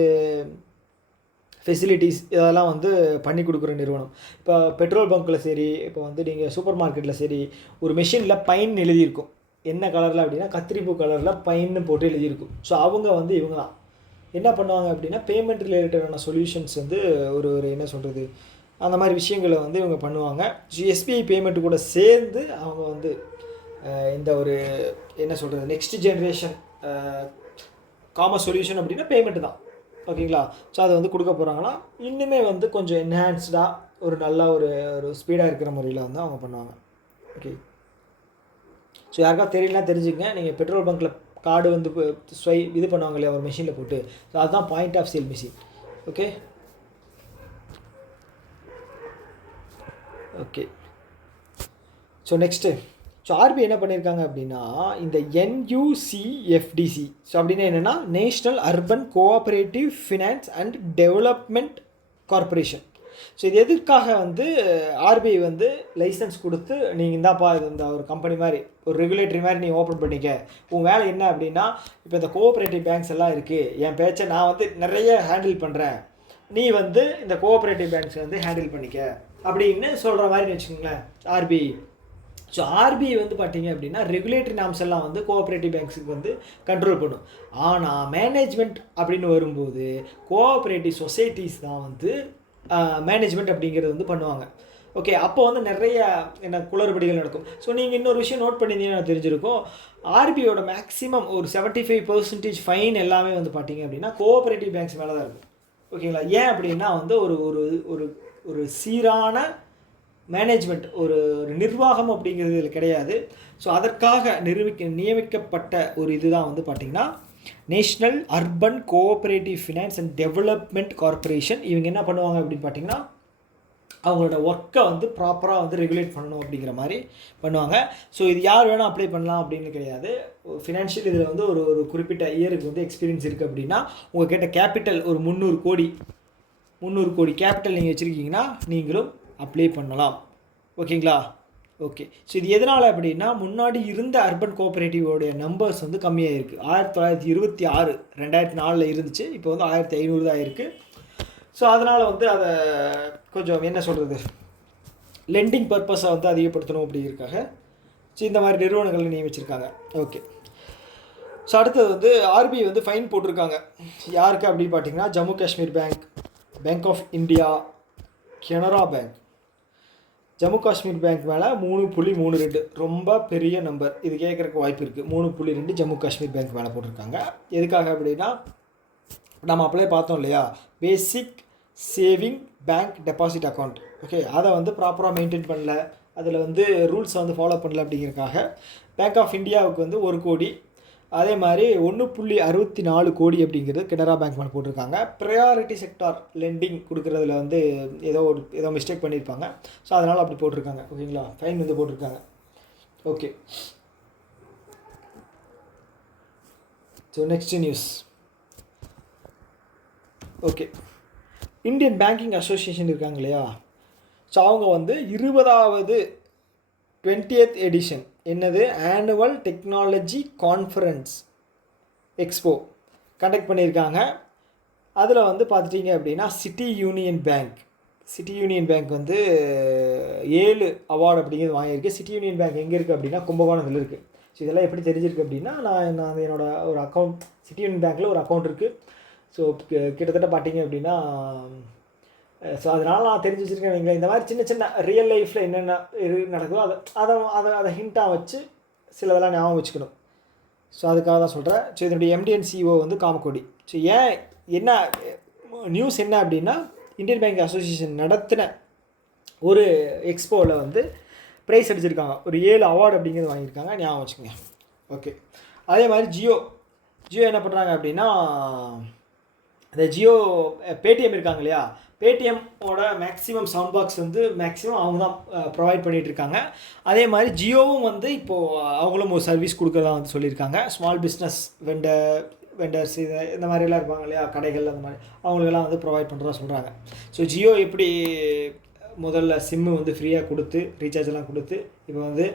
ஃபெசிலிட்டிஸ் இதெல்லாம் வந்து பண்ணி கொடுக்குற நிறுவனம். இப்போ பெட்ரோல் பங்க்கில் சரி, இப்போ வந்து நீங்கள் சூப்பர் மார்க்கெட்டில் சரி, ஒரு மெஷினில் பைன் எழுதியிருக்கும். என்ன கலரில் அப்படின்னா கத்திரிப்பூ கலரில் பைன்னு போட்டு எழுதியிருக்கும். ஸோ அவங்க வந்து இவங்க தான் என்ன பண்ணுவாங்க அப்படின்னா பேமெண்ட் ரிலேட்டடான சொல்யூஷன்ஸ் வந்து ஒரு என்ன சொல்கிறது, அந்த மாதிரி விஷயங்களை வந்து இவங்க பண்ணுவாங்க. ஸோ எஸ்பிஐ பேமெண்ட்டு கூட சேர்ந்து அவங்க வந்து இந்த ஒரு என்ன சொல்கிறது நெக்ஸ்ட் ஜென்ரேஷன் காமர்ஸ் சொல்யூஷன் அப்படின்னா பேமெண்ட்டு தான். ஓகேங்களா? ஸோ அதை வந்து கொடுக்க போகிறாங்கன்னா இன்னுமே வந்து கொஞ்சம் என்ஹான்ஸ்டாக ஒரு நல்ல ஒரு ஸ்பீடாக இருக்கிற முறையில் வந்து அவங்க பண்ணுவாங்க. ஓகே, ஸோ யாருக்கா தெரியலனா தெரிஞ்சுக்கங்க. நீங்கள் பெட்ரோல் பங்க்கில் கார்டு வந்து இது பண்ணுவாங்க இல்லையா ஒரு மெஷினில் போட்டு, ஸோ அதுதான் point of sale machine. Okay okay so next RBI என்ன பண்ணியிருக்காங்க அப்படின்னா இந்த NUCFDC. ஸோ அப்படின்னா என்னென்னா national urban cooperative finance and development corporation. So இது எதுக்காக வந்து ஆர்பிஐ வந்து லைசன்ஸ் கொடுத்து நீங்கள் இந்தாப்பா இது இந்த ஒரு கம்பெனி மாதிரி ஒரு ரெகுலேட்டரி மாதிரி நீ ஓப்பன் பண்ணிக்க, உன் வேலை என்ன அப்படின்னா இப்போ இந்த கோஆப்ரேட்டிவ் பேங்க்ஸ் எல்லாம் இருக்குது, என் பேச்சை நான் வந்து நிறைய ஹேண்டில் பண்ணுறேன், நீ வந்து இந்த கோஆப்ரேட்டிவ் பேங்க்ஸ் வந்து ஹேண்டில் பண்ணிக்க அப்படின்னு சொல்கிற மாதிரி வச்சுக்கோங்களேன் ஆர்பிஐ. ஸோ ஆர்பிஐ வந்து பார்த்தீங்க அப்படின்னா ரெகுலேட்டரி நாம்ஸ் எல்லாம் வந்து கோஆப்ரேட்டிவ் பேங்க்ஸுக்கு வந்து கண்ட்ரோல் பண்ணும். ஆனால் மேனேஜ்மெண்ட் அப்படின்னு வரும்போது கோஆப்ரேட்டிவ் சொசைட்டிஸ் தான் வந்து மேனேஜ்மெண்ட் அப்படிங்கிறது வந்து பண்ணுவாங்க. ஓகே, அப்போ வந்து நிறைய குளறுபடிகள் நடக்கும். ஸோ நீங்கள் இன்னொரு விஷயம் நோட் பண்ணியிருந்தீங்கன்னா தெரிஞ்சிருக்கும், ஆர்பிஐயோட மேக்ஸிமம் ஒரு 75% ஃபைன் எல்லாமே வந்து பார்த்தீங்க அப்படின்னா கோஆப்ரேட்டிவ் பேங்க்ஸ் மேலே தான் இருக்கும். ஓகேங்களா? ஏன் அப்படின்னா வந்து ஒரு ஒரு ஒரு சீரான மேனேஜ்மெண்ட் ஒரு நிர்வாகம் அப்படிங்கிறது இதில் கிடையாது. ஸோ அதற்காக நியமிக்கப்பட்ட ஒரு இதுதான் வந்து பார்த்திங்கன்னா national urban cooperative finance and development corporation. இவங்க என்ன பண்ணுவாங்க அப்படின்னு பார்த்திங்கன்னா அவங்களோட ஒர்க்கை வந்து ப்ராப்பராக வந்து ரெகுலேட் பண்ணணும் அப்படிங்கிற மாதிரி பண்ணுவாங்க. ஸோ இது யார் வேணால் அப்ளை பண்ணலாம் அப்படின்னு கிடையாது. ஃபினான்ஷியல் இதில் வந்து ஒரு குறிப்பிட்ட இயருக்கு வந்து எக்ஸ்பீரியன்ஸ் இருக்குது அப்படின்னா உங்கள் கிட்ட கேபிட்டல் ஒரு 300 கோடி கேபிட்டல் நீங்கள் வச்சுருக்கீங்கன்னா நீங்களும் அப்ளை பண்ணலாம். ஓகேங்களா? ஓகே, ஸோ இது எதனால் அப்படின்னா முன்னாடி இருந்த அர்பன் கோஆப்ரேட்டிவோடைய நம்பர்ஸ் வந்து கம்மியாக இருக்குது. 1926 2004 இருந்துச்சு, இப்போ வந்து 1500 தான் இருக்குது. ஸோ அதனால் வந்து அதை கொஞ்சம் என்ன சொல்கிறது லெண்டிங் பர்பஸை வந்து அதிகப்படுத்தணும் அப்படிங்கிறதுக்காக ஸோ இந்த மாதிரி நிறுவனங்கள் நியமிச்சிருக்காங்க. ஓகே, ஸோ அடுத்தது வந்து ஆர்பிஐ வந்து ஃபைன் போட்டிருக்காங்க. யாருக்கு அப்படின்னு பார்த்தீங்கன்னா Jammu Kashmir bank, bank of India, Canara bank. Jammu Kashmir bank மேலே 3.32 ரொம்ப பெரிய நம்பர், இது கேட்குறக்கு வாய்ப்பு இருக்குது. 3.2 ஜம்மு காஷ்மீர் பேங்க் மேலே போட்டிருக்காங்க. எதுக்காக அப்படின்னா நம்ம அப்படியே பார்த்தோம் இல்லையா basic saving bank deposit account. Okay, அதை வந்து ப்ராப்பராக மெயின்டைன் பண்ணல, அதில் வந்து ரூல்ஸை வந்து ஃபாலோ பண்ணல அப்படிங்கிறதுக்காக பேங்க் ஆஃப் இந்தியாவுக்கு வந்து 1 கோடி, அதே மாதிரி 1.64 கோடி அப்படிங்கிறது கனரா பேங்க் மேலே போட்டிருக்காங்க. ப்ரையாரிட்டி செக்டார் லெண்டிங் கொடுக்குறதுல வந்து ஏதோ மிஸ்டேக் பண்ணியிருப்பாங்க. ஸோ அதனால் அப்படி போட்டிருக்காங்க. ஓகேங்களா? ஃபைன் வந்து போட்டிருக்காங்க. Okay, so next news. Okay, Indian banking association இருக்காங்க இல்லையா, ஸோ அவங்க வந்து 20th எடிஷன் என்னது annual technology conference expo conduct பண்ணியிருக்காங்க. அதில் வந்து பார்த்துட்டிங்க அப்படின்னா சிட்டி யூனியன் பேங்க் வந்து 7 அவார்டு அப்படிங்கிறது வாங்கியிருக்கு. சிட்டி யூனியன் பேங்க் எங்கே இருக்குது அப்படின்னா கும்பகோணத்தில் இருக்குது. ஸோ இதெல்லாம் எப்படி தெரிஞ்சிருக்கு அப்படின்னா நான் என்னோடய ஒரு அக்கௌண்ட் சிட்டி யூனியன் பேங்க்கில் ஒரு அக்கௌண்ட் இருக்குது. ஸோ கிட்டத்தட்ட பார்த்தீங்க அப்படின்னா ஸோ அதனால் நான் தெரிஞ்சு வச்சுருக்கேன் வைங்களேன். இந்த மாதிரி சின்ன சின்ன ரியல் லைஃப்பில் என்னென்ன நடக்குதோ அதை ஹிண்ட்டாக வச்சு சிலதெல்லாம் ஞாபகம் வச்சுக்கணும். ஸோ அதுக்காக தான் சொல்கிறேன். ஸோ இதனுடைய MD and CEO வந்து காமக்கோடி. ஸோ என்ன நியூஸ் என்ன அப்படின்னா, இந்தியன் பேங்க் அசோசியேஷன் நடத்தின ஒரு எக்ஸ்போவில் வந்து ப்ரைஸ் அடிச்சிருக்காங்க. ஒரு 7 அவார்டு அப்படிங்கிறது வாங்கியிருக்காங்க, ஞாபகம் வச்சுக்கோங்க. ஓகே. அதே மாதிரி ஜியோ என்ன பண்ணுறாங்க அப்படின்னா, இந்த ஜியோ பேடிஎம் இருக்காங்க இல்லையா, பேடிஎம்மோட மேக்ஸிமம் சவுண்ட் பாக்ஸ் வந்து மேக்ஸிமம் அவங்க தான் ப்ரொவைட் பண்ணிகிட்ருக்காங்க. அதே மாதிரி ஜியோவும் வந்து இப்போது அவங்களும் ஒரு சர்வீஸ் கொடுக்குறதா வந்து சொல்லியிருக்காங்க. ஸ்மால் பிஸ்னஸ் வெண்டர்ஸ் இந்த மாதிரிலாம் இருப்பாங்க இல்லையா, கடைகள் அந்த மாதிரி அவங்களுக்கெல்லாம் வந்து ப்ரொவைட் பண்ணுறதா சொல்கிறாங்க. ஸோ ஜியோ எப்படி முதல்ல சிம்மு வந்து ஃப்ரீயாக கொடுத்து ரீசார்ஜெல்லாம் கொடுத்து, இப்போ வந்து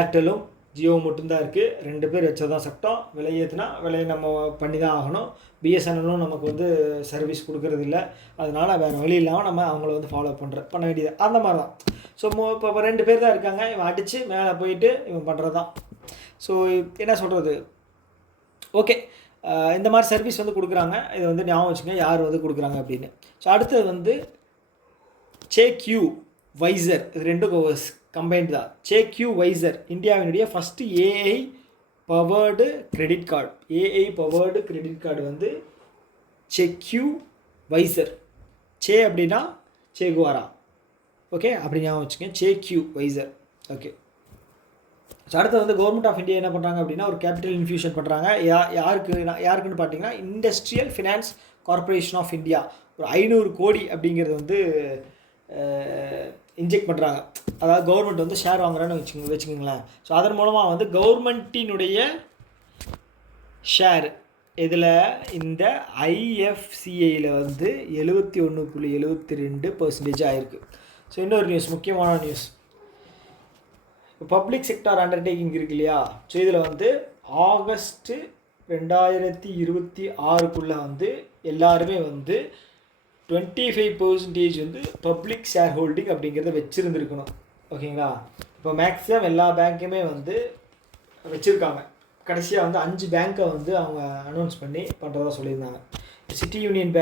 ஏர்டெல்லும் ஜியோ மட்டும்தான் இருக்குது. 2 பேர் வச்சதான் சட்டம். விலை ஏற்றுனா விலையை நம்ம பண்ணி தான் ஆகணும். பிஎஸ்என்எல்லும் நமக்கு வந்து சர்வீஸ் கொடுக்கறது இல்லை. அதனால் வேறு வழி இல்லாமல் நம்ம அவங்கள வந்து ஃபாலோ பண்ண வேண்டியது அந்த மாதிரி தான். ஸோ இப்போ 2 பேர் தான் இருக்காங்க. இவன் அடித்து மேலே போயிட்டு இவன் பண்ணுறது தான். ஸோ என்ன சொல்கிறது, ஓகே, இந்த மாதிரி சர்வீஸ் வந்து கொடுக்குறாங்க. இதை வந்து ஞாபகம் வச்சுங்க யார் வந்து கொடுக்குறாங்க அப்படின்னு. ஸோ அடுத்தது வந்து சேக்யூ வைசர், இது 2 கம்பைன்ட் தான். சேக்யூ வைசர் இந்தியாவினுடைய first AI powered credit card. AI powered credit card வந்து சேக்யூ வைசர். சே அப்படின்னா சேகுவாரா, ஓகே, அப்படி ஞாபகம் வச்சுக்கோங்க. சேக்யூ வைசர். ஓகே. ஸோ அடுத்து வந்து கவர்மெண்ட் ஆஃப் இந்தியா என்ன பண்ணுறாங்க அப்படின்னா, ஒரு கேபிட்டல் இன்ஃபியூஷன் பண்ணுறாங்க. யாருக்குன்னு பார்த்தீங்கன்னா, industrial finance corporation of India ஒரு 500 கோடி அப்படிங்கிறது வந்து இன்ஜெக்ட் பண்ணுறாங்க. அதாவது கவர்மெண்ட் வந்து ஷேர் வாங்குறான்னு வச்சுக்கோங்களேன். ஸோ அதன் மூலமாக வந்து கவர்மெண்ட்டினுடைய ஷேர் இதில் இந்த ஐஎஃப்சிஐயில் வந்து 71.72% ஆயிருக்கு. ஸோ இன்னொரு நியூஸ், முக்கியமான நியூஸ், இப்போ பப்ளிக் செக்டார் அண்டர்டேக்கிங் இருக்கு இல்லையா. ஸோ இதில் வந்து ஆகஸ்ட் 2026 வந்து எல்லாருமே வந்து 25% வந்து பப்ளிக் ஷேர் ஹோல்டிங் அப்படிங்கிறத வச்சுருந்துருக்கணும். ஓகேங்களா. இப்போ மேக்ஸிமம் எல்லா பேங்க்குமே வந்து வச்சுருக்காங்க. கடைசியாக வந்து 5 பேங்க்கை வந்து அவங்க அனௌன்ஸ் பண்ணி பண்ணுறதா சொல்லியிருந்தாங்க. சிட்டி யூனியன்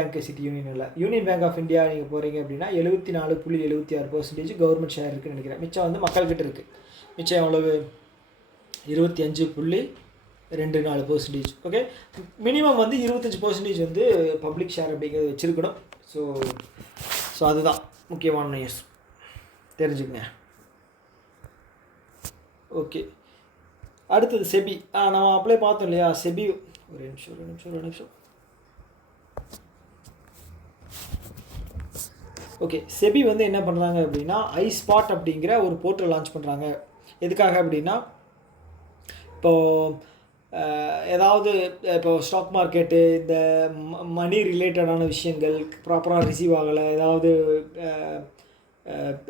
இல்லை, யூனியன் பேங்க் ஆஃப் இந்தியா நீங்கள் போகிறீங்க அப்படின்னா 74.76% கவர்மெண்ட் ஷேர் இருக்குதுன்னு நினைக்கிறேன். மிச்சம் வந்து மக்கள்கிட்ட இருக்குது. மிச்சம் எவ்வளவு, 25.24%. ஓகே. மினிமம் வந்து 25% வந்து பப்ளிக் ஷேர் அப்படிங்கிறது வச்சுருக்கணும். ஸோ அதுதான் முக்கியமான நியூஸ், தெரிஞ்சுக்கங்க. ஓகே. அடுத்தது செபி. நம்ம அப்ளை பார்த்தோம் இல்லையா, செபி. ஒரு நிமிஷம். ஓகே. செபி வந்து என்ன பண்ணுறாங்க அப்படின்னா, ஐஸ்பாட் அப்படிங்கிற ஒரு போர்ட்டல் லான்ச் பண்ணுறாங்க. எதுக்காக அப்படின்னா, இப்போது ஏதாவது இப்போ ஸ்டாக் மார்க்கெட்டு இந்த மணி ரிலேட்டடான விஷயங்கள் ப்ராப்பராக ரிசீவ் ஆகலை, ஏதாவது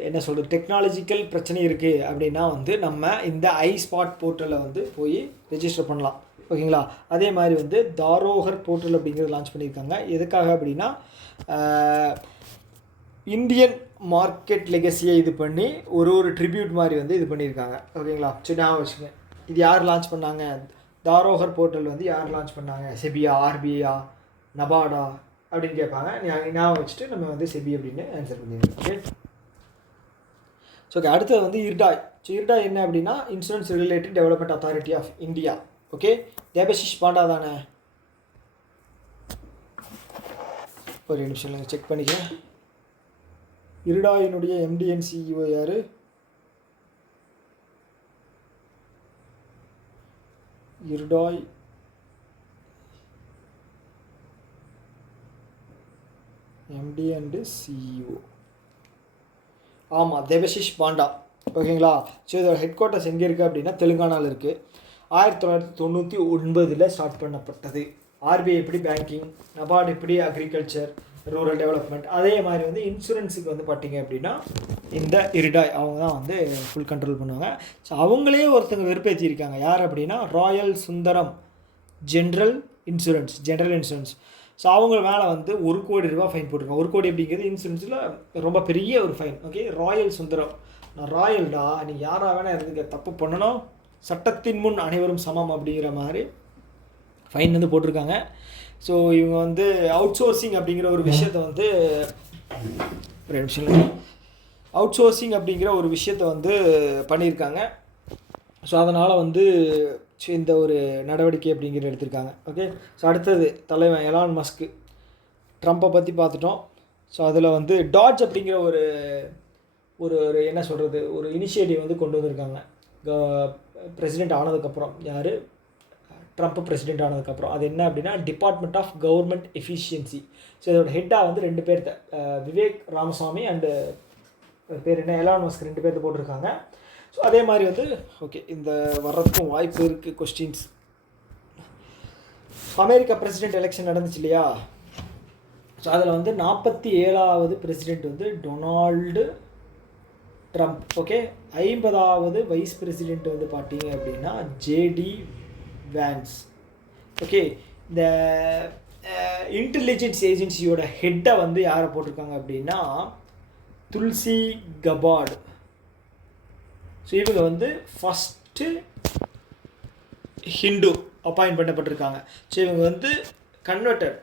என்ன சொல்கிறது டெக்னாலஜிக்கல் பிரச்சனை இருக்குது அப்படின்னா வந்து நம்ம இந்த ஐஸ்பாட் போர்ட்டலில் வந்து போய் ரெஜிஸ்டர் பண்ணலாம். ஓகேங்களா. அதே மாதிரி வந்து தாரோகர் போர்ட்டல் அப்படிங்கிறது லான்ச் பண்ணியிருக்காங்க. எதுக்காக அப்படின்னா, இந்தியன் மார்க்கெட் லெகசியை இது பண்ணி ஒரு ட்ரிபியூட் மாதிரி வந்து இது பண்ணியிருக்காங்க. ஓகேங்களா. சரி, ஞாபகம் வச்சுக்கோங்க. இது யார் லான்ச் பண்ணாங்க, தாரோகர் போர்ட்டல் வந்து யார் லான்ச் பண்ணாங்க, செபியா, ஆர்பிஐயா, நபார்டா அப்படின்னு கேட்பாங்க. ஞாபகம் வச்சுட்டு நம்ம வந்து செபி அப்படின்னு ஆன்சர் பண்ணிடுவோம். ஓகே. So okay. அடுத்தது வந்து இர்டாய். ஸோ இர்டாய் என்ன அப்படின்னா, insurance related development authority of India. Okay. Debasish Panda தானே, ஒரு நிமிஷம் செக் பண்ணிக்கிறேன். இர்டாயினுடைய MD and CEO யார், இர்டாய் MD and CEO, ஆமாம், தேபசிஷ் பாண்டா. ஓகேங்களா. ஸோ இதோட ஹெட் குவார்ட்டர்ஸ் எங்கே இருக்குது அப்படின்னா தெலுங்கானாவில் இருக்குது. 1999 ஸ்டார்ட் பண்ணப்பட்டது. ஆர்பிஐ எப்படி பேங்கிங், நபார்டு எப்படி அக்ரிகல்ச்சர் ரூரல் டெவலப்மெண்ட், அதே மாதிரி வந்து இன்சூரன்ஸுக்கு வந்து பார்த்தீங்க அப்படின்னா இந்த இர்டாய் அவங்க தான் வந்து ஃபுல் கண்ட்ரோல் பண்ணுவாங்க. ஸோ அவங்களே ஒருத்தங்க வெறுப்பேற்றிருக்காங்க. யார் அப்படின்னா, Royal Sundaram general insurance. So அவங்க மேலே வந்து 1 கோடி ரூபா ஃபைன் போட்டிருக்காங்க. 1 கோடி அப்படிங்கிறது இன்சூரன்ஸில் ரொம்ப பெரிய ஒரு ஃபைன். ஓகே. ராயல் சுந்தரம், நான் ராயல்டா, நீ யாராக வேணால் இருந்துக்க, தப்பு பண்ணணும், சட்டத்தின் முன் அனைவரும் சமம் அப்படிங்கிற மாதிரி ஃபைன் வந்து போட்டிருக்காங்க. ஸோ இவங்க வந்து அவுட் சோர்சிங் அப்படிங்கிற ஒரு விஷயத்த வந்து ஒரு நிமிஷம் அவுட் சோர்சிங் அப்படிங்கிற ஒரு விஷயத்த வந்து பண்ணியிருக்காங்க. ஸோ அதனால் வந்து இந்த ஒரு நடவடிக்கை அப்படிங்கிற எடுத்திருக்காங்க. ஓகே, ஸோ அடுத்தது தலைவன் எலான் மஸ்க்கு, ட்ரம்ப்பை பற்றி பார்த்துட்டோம். ஸோ அதில் வந்து டாட்ஜ் அப்படிங்கிற ஒரு ஒரு ஒரு என்ன சொல்கிறது, ஒரு இனிஷியேட்டிவ் வந்து கொண்டு வந்திருக்காங்க. பிரசிடெண்ட் ஆனதுக்கப்புறம், யார் ட்ரம்ப் பிரசிடெண்ட் ஆனதுக்கப்புறம். அது என்ன அப்படின்னா department of government efficiency. So இதோட ஹெட்டாக வந்து 2 பேர்த்த விவேக் ராமசாமி அண்டு பேர் என்ன எலான் மஸ்க் 2 பேர்த்த போட்டிருக்காங்க. ஸோ அதே மாதிரி வந்து ஓகே, இந்த வர்றதுக்கும் வாய்ப்பு இருக்குது கொஸ்டின்ஸ். அமெரிக்கா பிரசிடெண்ட் எலெக்ஷன் நடந்துச்சு இல்லையா? ஸோ அதில் வந்து 47வது பிரசிடெண்ட் வந்து டொனால்டு ட்ரம்ப். ஓகே, 50வது வைஸ் பிரசிடெண்ட் வந்து பார்த்தீங்க அப்படின்னா ஜேடி வேன்ஸ். ஓகே, இந்த இன்டெலிஜென்ஸ் ஏஜென்சியோட ஹெட்டை வந்து யாரை போட்டிருக்காங்க அப்படின்னா துல்சி கபார்டு. ஸோ இவங்க வந்து ஃபஸ்ட்டு ஹிந்து அப்பாயிண்ட் பண்ணப்பட்டிருக்காங்க. ஸோ இவங்க வந்து கன்வெர்டட்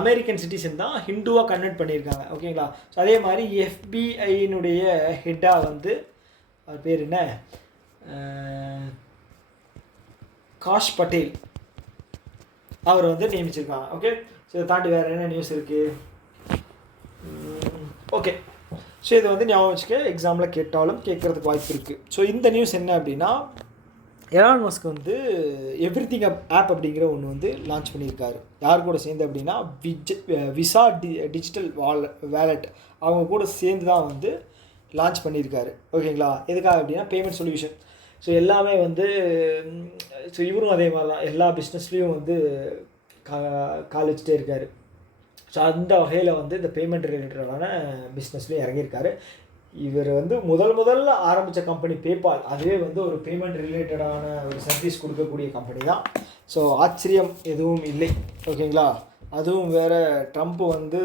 அமெரிக்கன் சிட்டிசன் தான், ஹிந்துவாக கன்வெர்ட் பண்ணியிருக்காங்க. ஓகேங்களா? ஸோ அதே மாதிரி எஃபிஐனுடைய ஹெட்டாக வந்து அவர் பேர் என்ன, காஷ் பட்டேல், அவர் வந்து நியமிச்சிருக்காங்க. ஓகே, ஸோ இதை தாண்டி வேறு என்ன நியூஸ் இருக்குது? ஓகே, ஸோ இதை வந்து ஞாபகம் வச்சுக்க, எக்ஸாமில் கேட்டாலும் கேட்குறதுக்கு வாய்ப்பு இருக்குது. ஸோ இந்த நியூஸ் என்ன அப்படின்னா எலான் மஸ்க் வந்து எவ்ரிதிங் ஆப் அப்படிங்கிற ஒன்று வந்து லான்ச் பண்ணியிருக்காரு. யார் கூட சேர்ந்து அப்படின்னா விசா டிஜிட்டல் வேலட் அவங்க கூட சேர்ந்து தான் வந்து லான்ச் பண்ணியிருக்காரு. ஓகேங்களா? எதுக்காக அப்படின்னா பேமெண்ட் சொல்யூஷன். ஸோ எல்லாமே வந்து ஸோ இவரும் அதே மாதிரி தான் எல்லா பிஸ்னஸ்லேயும் வந்து கால் வச்சுட்டே இருக்கார். ஸோ அந்த வகையில் வந்து இந்த பேமெண்ட் ரிலேட்டடான பிஸ்னஸ்லேயும் இறங்கியிருக்காரு. இவர் வந்து முதல்ல ஆரம்பித்த கம்பெனி பேபால், அதுவே வந்து ஒரு பேமெண்ட் ரிலேட்டடான ஒரு சர்வீஸ் கொடுக்கக்கூடிய கம்பெனி தான். ஸோ ஆச்சரியம் எதுவும் இல்லை. ஓகேங்களா? அதுவும் வேறு ட்ரம்ப் வந்து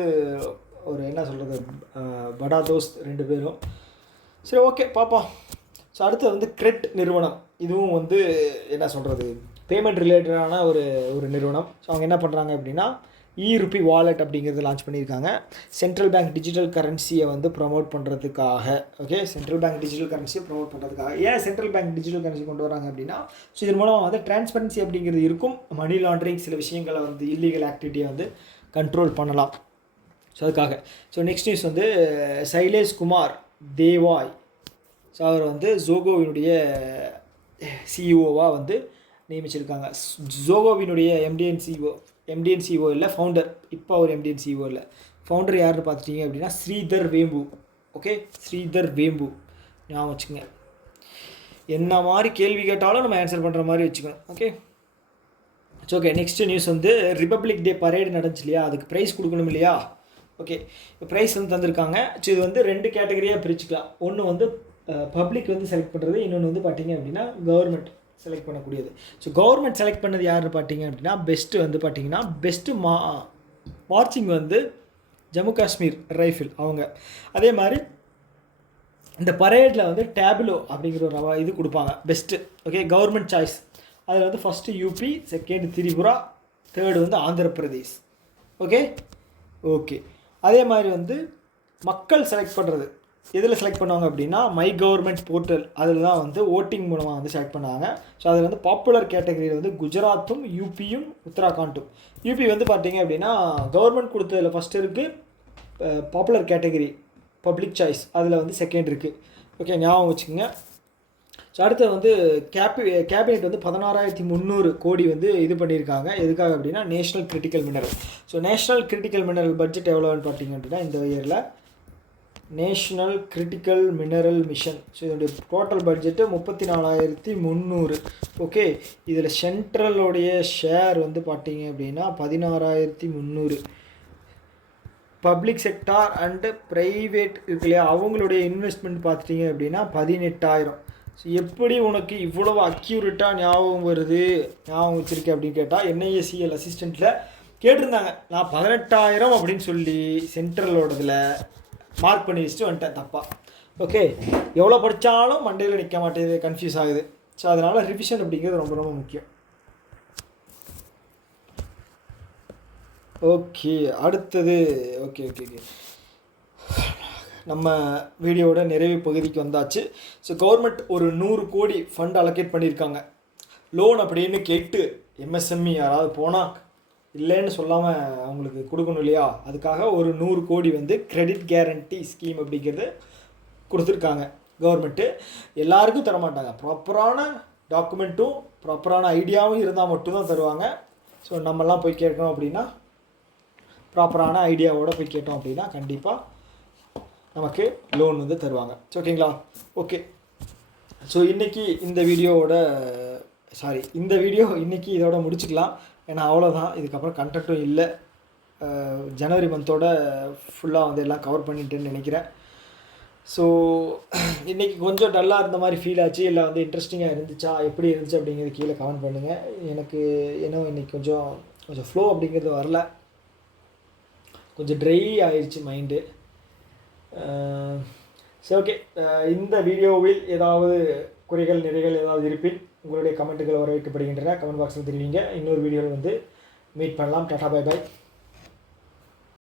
ஒரு என்ன சொல்கிறது, படா தோஸ்த் 2 பேரும். சரி, ஓகே, பார்ப்போம். ஸோ அடுத்து வந்து கிரெட் நிறுவனம், இதுவும் வந்து என்ன சொல்கிறது பேமெண்ட் ரிலேட்டடான ஒரு நிறுவனம். ஸோ அவங்க என்ன பண்ணுறாங்க அப்படின்னா இ-ரூபி வாலெட் அப்படிங்கிறது லான்ச் பண்ணியிருக்காங்க. சென்ட்ரல் பேங்க் டிஜிட்டல் கரன்சியை வந்து ப்ரமோட் பண்ணுறதுக்காக. ஓகே, சென்ட்ரல் பேங்க் டிஜிட்டல் கரன்சியை ப்ரமோட் பண்ணுறதுக்காக. ஏன் சென்ட்ரல் பேங்க் டிஜிட்டல் கரன்சி கொண்டு வராங்க அப்படின்னா ஸோ இதன் மூலமாக வந்து டிரான்ஸ்பரன்சி அப்படிங்கிறது இருக்கும். மணி லாண்ட்ரிங் சில விஷயங்களை வந்து இல்லீகல் ஆக்டிவிட்டியை வந்து கண்ட்ரோல் பண்ணலாம். ஸோ அதுக்காக. ஸோ நெக்ஸ்ட் நியூஸ் வந்து சைலேஷ் குமார் தேவாய். ஸோ அவர் வந்து ஜோகோவினுடைய சிஇஓவாக வந்து நியமிச்சிருக்காங்க. ஜோகோவினுடைய எம்டிஎன் சிஇஓ இல்லை, ஃபவுண்டர். இப்போ அவர் எம்டிஎன் சிஇஓ இல்லை, ஃபவுண்டர் யாருன்னு பார்த்துட்டிங்க அப்படின்னா ஸ்ரீதர் வேம்பு. ஓகே, ஸ்ரீதர் வேம்பு ஞாபகம் வச்சுக்கோங்க. என்ன மாதிரி கேள்வி கேட்டாலும் நம்ம ஆன்சர் பண்ணுற மாதிரி வச்சுக்கணும். Okay, okay. நெக்ஸ்ட் நியூஸ் வந்து ரிப்பப்ளிக் டே பரேடு நடந்துச்சு இல்லையா, அதுக்கு ப்ரைஸ் கொடுக்கணும் இல்லையா? ஓகே, இப்போ ப்ரைஸ் வந்து தந்திருக்காங்க. ஸோ இது வந்து 2 கேட்டகரியாக பிரிச்சுக்கலாம். ஒன்று வந்து பப்ளிக் வந்து செலக்ட் பண்ணுறது, இன்னொன்று வந்து பார்த்திங்க அப்படின்னா கவர்மெண்ட் செலக்ட் பண்ணக்கூடியது. ஸோ கவர்மெண்ட் செலக்ட் பண்ணது யாருன்னு பார்த்தீங்க அப்படின்னா பெஸ்ட்டு வந்து பார்த்திங்கன்னா பெஸ்ட்டு மார்ச்சிங் வந்து ஜம்மு காஷ்மீர் ரைஃபிள் அவங்க. அதே மாதிரி இந்த பரேடில் வந்து டேப்லோ அப்படிங்கிற ஒரு இது கொடுப்பாங்க பெஸ்ட்டு. Okay, government choice. அதில் வந்து first UP, second Tripura, third வந்து ஆந்திர பிரதேஷ். Okay, okay. அதே மாதிரி வந்து மக்கள் செலக்ட் பண்ணுறது எதில் செலக்ட் பண்ணுவாங்க அப்படின்னா மை கவர்மெண்ட் போர்ட்டல், அதில் தான் வந்து ஓட்டிங் மூலமாக வந்து செலக்ட் பண்ணாங்க. ஸோ அதில் வந்து பாப்புலர் கேட்டகரியில் வந்து குஜராத்தும் யூபியும் உத்தராகண்டும். யூபி வந்து பார்த்தீங்க அப்படின்னா கவர்மெண்ட் கொடுத்ததில் ஃபஸ்ட்டு இருக்குது, பாப்புலர் கேட்டகரி பப்ளிக் சாய்ஸ் அதில் வந்து செகண்ட் இருக்குது. ஓகே, ஞாபகம் வச்சுக்கோங்க. ஸோ அடுத்து வந்து கேபினெட் வந்து 16,300 கோடி வந்து இது பண்ணியிருக்காங்க. எதுக்காக அப்படின்னா national critical mineral. So national critical mineral budget எவ்வளோன்னு பார்த்தீங்க அப்படின்னா இந்த இயரில் national critical mineral mission. So இதனுடைய டோட்டல் பட்ஜெட்டு 34,300. ஓகே, இதில் சென்ட்ரலோடைய ஷேர் வந்து பார்த்தீங்க அப்படின்னா 16,300. பப்ளிக் செக்டார் அண்டு ப்ரைவேட் இருக்கு இல்லையா, அவங்களுடைய இன்வெஸ்ட்மெண்ட் பார்த்துட்டிங்க அப்படின்னா 18,000. ஸோ எப்படி உனக்கு இவ்வளவு அக்யூரேட்டாக ஞாபகம் வருது, ஞாபகம் வச்சுருக்கேன் அப்படின்னு கேட்டால் என்ஐஎஸ்சிஎல் அசிஸ்டண்ட்டில் கேட்டிருந்தாங்க. நான் 18,000 அப்படின்னு சொல்லி சென்ட்ரலோடதில் மார்க் பண்ணி வச்சுட்டு வந்துட்டேன் தப்பா. ஓகே, எவ்வளோ படித்தாலும் மண்டையில் நிற்க மாட்டேங்குது, கன்ஃபியூஸ் ஆகுது. ஸோ அதனால் ரிவிஷன் அப்படிங்கிறது ரொம்ப ரொம்ப முக்கியம். ஓகே, அடுத்தது ஓகே ஓகே ஓகே நம்ம வீடியோவோட நிறைவு பகுதிக்கு வந்தாச்சு. ஸோ கவர்மெண்ட் ஒரு 100 கோடி ஃபண்ட் அலோகேட் பண்ணியிருக்காங்க. லோன் அப்படின்னு கேட்டு எம்எஸ்எம்இ யாராவது போனால் இல்லைன்னு சொல்லாமல் அவங்களுக்கு கொடுக்கணும் இல்லையா, அதுக்காக ஒரு 100 கோடி வந்து கிரெடிட் கேரண்டி ஸ்கீம் அப்படிங்கிறது கொடுத்துருக்காங்க கவர்மெண்ட்டு. எல்லாருக்கும் தரமாட்டாங்க, ப்ராப்பரான டாக்குமெண்ட்டும் ப்ராப்பரான ஐடியாவும் இருந்தால் மட்டும்தான் தருவாங்க. ஸோ நம்மலாம் போய் கேட்கணும் அப்படின்னா ப்ராப்பரான ஐடியாவோடு போய் கேட்டோம் அப்படின்னா கண்டிப்பாக நமக்கு லோன் வந்து தருவாங்க. ஓகேங்களா? ஓகே, ஸோ இன்றைக்கி இந்த வீடியோ இன்றைக்கி இதோட முடிச்சுக்கலாம். ஏன்னா அவ்வளோதான், இதுக்கப்புறம் கண்டென்ட்டும் இல்லை. ஜனவரி மந்தோட ஃபுல்லாக வந்து எல்லாம் கவர் பண்ணிட்டேன்னு நினைக்கிறேன். ஸோ இன்றைக்கி கொஞ்சம் டல்லாக இருந்த மாதிரி ஃபீல் ஆச்சு, இல்லை வந்து இன்ட்ரெஸ்டிங்காக இருந்துச்சா, எப்படி இருந்துச்சு அப்படிங்கிறது கீழே கமெண்ட் பண்ணுங்கள். எனக்கு இன்றைக்கி கொஞ்சம் ஃப்ளோ அப்படிங்கிறது வரல, கொஞ்சம் ட்ரை ஆயிடுச்சு மைண்டு. சரி, ஓகே. இந்த வீடியோவில் ஏதாவது குறைகள் நிறைகள் ஏதாவது இருப்பின் உங்களுடைய கமெண்ட்டுகள் வரவேற்கப்படுகின்றன. கமெண்ட் பாக்ஸில் தெரிவிங்க. இன்னொரு வீடியோவில் வந்து மீட் பண்ணலாம். Tata, bye bye.